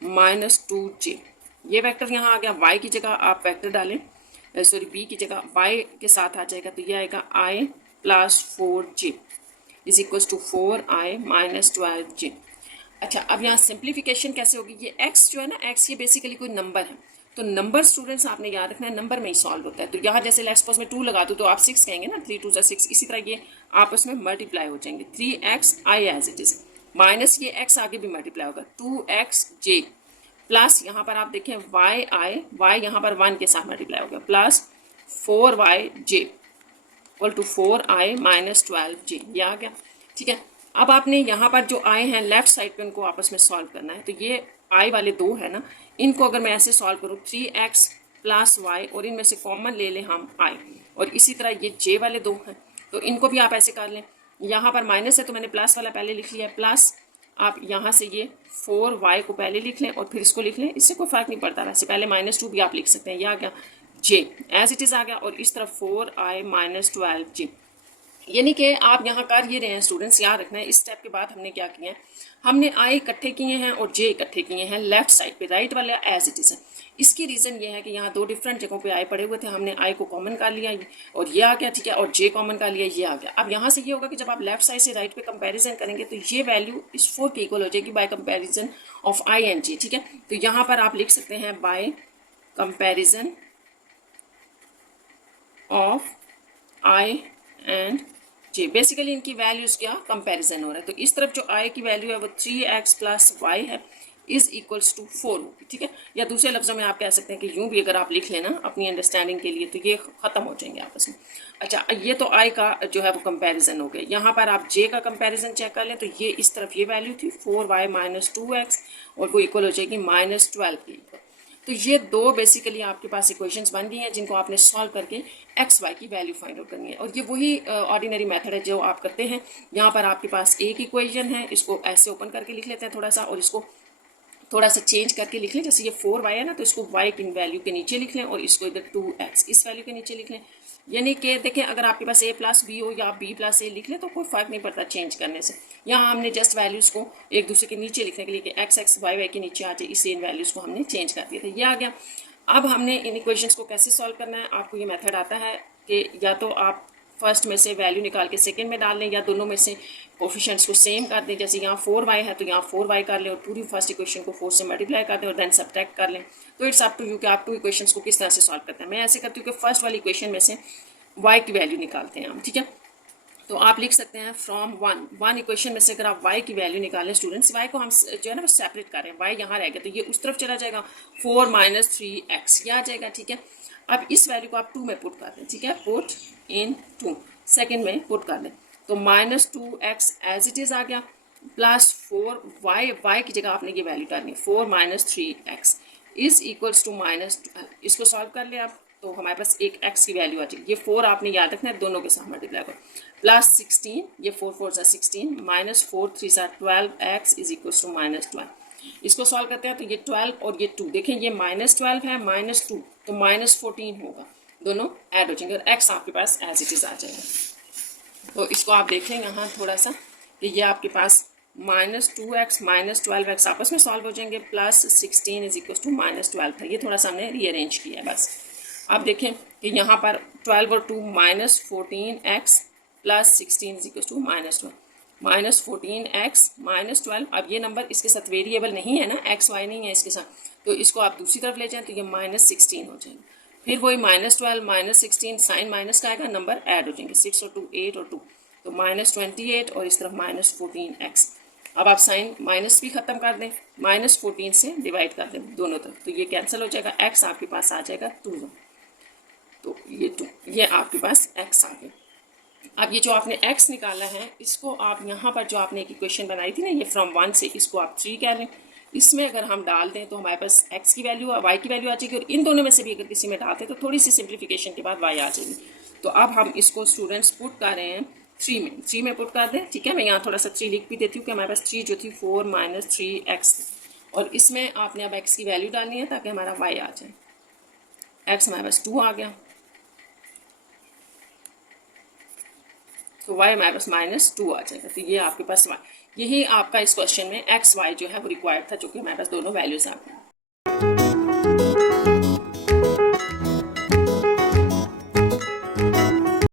- 2j। ये वेक्टर यहाँ आ गया। y की जगह आप वेक्टर डालें, सॉरी b की जगह y के साथ आ जाएगा, तो ये आएगा i + 4j is equals to 4i - 12j। अच्छा, अब यहाँ सिंप्लीफिकेशन कैसे होगी? ये x जो है ना, x ये बेसिकली कोई नंबर है, तो नंबर स्टूडेंट्स आपने याद रखना है, नंबर में ही सॉल्व होता है। तो यहाँ जैसे लेट्स सपोज में 2 लगा दूँ तो आप 6 कहेंगे ना, 3 2 6। इसी तरह ये आपस में मल्टीप्लाई हो जाएंगे। 3xi as it is minus ये x आगे भी मल्टीप्लाई होगा 2xj प्लस यहाँ पर आप देखें y यहाँ पर 1 के साथ मल्टीप्लाई होगा plus 4yj equal to 4i - 12j। ये आ गया, ठीक है। अब आपने यहाँ पर जो i हैं लेफ्ट साइड पे उनको आपस में सॉल्व करना है। तो ये i वाले 2 है ना, इनको अगर मैं ऐसे सॉल्व करूँ 3x + y, और इनमें से कॉमन ले लें हम i, और इसी तरह ये j वाले 2 हैं तो इनको भी आप ऐसे कर लें। यहाँ पर माइनस है तो मैंने प्लस वाला पहले लिख लिया है, प्लस आप यहाँ से ये 4y को पहले लिख लें और फिर इसको लिख लें, इससे कोई फ़र्क नहीं पड़ता। वैसे पहले -2 भी आप लिख सकते हैं। ये आ गया j एज इट इज़ आ गया, और इस तरफ 4i - 12j। यानी कि आप यहाँ कर ये रहे हैं स्टूडेंट्स, याद रखना है इस स्टेप के बाद हमने क्या किया है, हमने आई इकट्ठे किए हैं और जे इकट्ठे किए हैं लेफ्ट साइड पे, राइट वाला एज इट इज़ है। इसकी रीज़न ये है कि यहाँ दो डिफरेंट जगहों पे आई पड़े हुए थे, हमने आई को कॉमन कर लिया और ये आ गया, ठीक है, और जे कॉमन कर लिया, ये आ गया। अब यहाँ से ये होगा कि जब आप लेफ्ट साइड से राइट पे कंपैरिजन करेंगे तो ये वैल्यू इस 4 की इक्वल हो जाएगी by comparison of I and J, ठीक है। तो यहाँ पर आप लिख सकते हैं by comparison of I and G. Basically इनकी वैल्यूज़ क्या कंपैरिजन हो रहा है। तो इस तरफ जो आई की वैल्यू है वो 3x + y है इज़ इक्वल्स टू 4 होगी, ठीक है। या दूसरे लफ्ज़ों में आप कह सकते हैं कि यूँ भी अगर आप लिख लेना अपनी अंडरस्टैंडिंग के लिए तो ये ख़त्म हो जाएंगे आपस में। अच्छा, ये तो आई का जो है वो कंपैरिजन हो गया। यहाँ पर आप जे का कंपैरिजन चेक कर लें तो ये इस तरफ ये वैल्यू थी 4y - 2x और वो इक्वल हो जाएगी -12 की। तो ये दो बेसिकली आपके पास इक्वेशंस बन गई हैं जिनको आपने सॉल्व करके एक्स वाई की वैल्यू फाइंड आउट करनी है। और ये वही ऑर्डिनरी मेथड है जो आप करते हैं। यहाँ पर आपके पास एक इक्वेशन है, इसको ऐसे ओपन करके लिख लेते हैं थोड़ा सा, और इसको थोड़ा सा चेंज करके लिख लें। जैसे ये 4y है ना, तो इसको y की वैल्यू के नीचे लिख लें और इसको इधर 2x इस वैल्यू के नीचे लिख लें। यानी कि देखें, अगर आपके पास a + b हो या b + a लिख लें तो कोई फ़र्क नहीं पड़ता चेंज करने से। यहाँ हमने जस्ट वैल्यूज़ को एक दूसरे के नीचे लिखने के लिए कि x y के नीचे आ जाए, इससे इन वैल्यूज़ को हमने चेंज कर दिया था, ये आ गया। अब हमने इन इक्वेशंस को कैसे सॉल्व करना है, आपको ये मेथड आता है कि या तो आप फर्स्ट में से वैल्यू निकाल के सेकंड में डाल लें या दोनों में से कोफिशिएंट्स को सेम कर दें। जैसे यहाँ 4y है तो यहाँ 4y कर लें और पूरी फर्स्ट इक्वेशन को 4 से मल्टीप्लाई कर दें और देन सब्ट्रैक्ट कर लें। तो इट्स अप टू यू कि आप टू इक्वेशंस को किस तरह से सॉल्व करते हैं। मैं ऐसे करती हूँ कि फर्स्ट वाली इक्वेशन में से y की वैल्यू निकालते हैं हम, ठीक है। तो आप लिख सकते हैं फ्रॉम वन इक्वेशन में से अगर आप y की वैल्यू निकालें स्टूडेंट्स, y को हम जो है ना वो सेपरेट कर रहे हैं, y यहाँ रह गया तो ये उस तरफ चला जाएगा 4 - 3x ये आ जाएगा, ठीक है। अब इस वैल्यू को आप 2 में पुट कर दें, ठीक है, पुट इन 2 सेकेंड में पुट कर दें तो -2x एज इट इज़ आ गया प्लस 4y की जगह आपने ये वैल्यू डालनी है 4 - 3x इज इक्वल्स टू -12। इसको सॉल्व कर लिया आप तो हमारे पास एक x की वैल्यू आ जाएगी। ये 4 आपने याद रखना है, दोनों के साथ मल्टीप्लाई करो प्लस 16, ये 4 4 16 -4 3 12x इज इक्वल्स टू -12। इसको सॉल्व करते हैं तो ये 12 और ये 2, देखें ये -12 है -2 तो -14 होगा, दोनों ऐड हो जाएंगे और x आपके पास एज इट इज़ आ जाएगा। तो इसको आप देख लें यहाँ थोड़ा सा कि ये आपके पास -2x - 12x आपस में सॉल्व हो जाएंगे, प्लस 16 इज इक्वल टू -12 था। ये थोड़ा सा हमने रीअरेंज किया है बस। आप देखें कि यहाँ पर 12 और 2 -14x plus 16 is equal to -12 -14x -12। अब ये नंबर इसके साथ वेरिएबल नहीं है ना, x y नहीं है इसके साथ, तो इसको आप दूसरी तरफ ले जाएं तो ये -16 हो जाएंगे। फिर वही -12 -16 साइन माइनस का आएगा, नंबर ऐड हो जाएंगे 6 और 2 8 और 2 तो -28 और इस तरफ -14x। अब आप साइन माइनस भी ख़त्म कर दें, -14 से डिवाइड कर दें दोनों तरफ तो ये कैंसिल हो जाएगा, x आपके पास आ जाएगा 2, तो ये 2 ये आपके पास x आ गया। अब ये जो आपने x निकाला है इसको आप यहाँ पर जो आपने एक इक्वेशन बनाई थी ना ये फ्रॉम 1 से, इसको आप 3 कह लें। इसमें अगर हम डाल दें तो हमारे पास x की वैल्यू y की वैल्यू आ जाएगी और इन दोनों में से भी अगर किसी में डालते हैं तो थोड़ी सी सिंप्लीफिकेशन के बाद y आ जाएगी। तो अब हम इसको स्टूडेंट्स पुट कर रहे हैं 3 में पुट कर दें, ठीक है। मैं यहाँ थोड़ा सा 3 लिख भी देती हूँ कि हमारे पास 3 जो थी 4 - 3x और इसमें आपने अब x की वैल्यू डालनी है ताकि हमारा y आ जाए। x हमारे पास 2 आ गया तो y हमारे पास -2 आ जाएगा। तो ये आपके पास y, यही आपका इस क्वेश्चन में x y जो है वो रिक्वायर्ड था, जो कि हमारे पास दोनों वैल्यूज आ गए।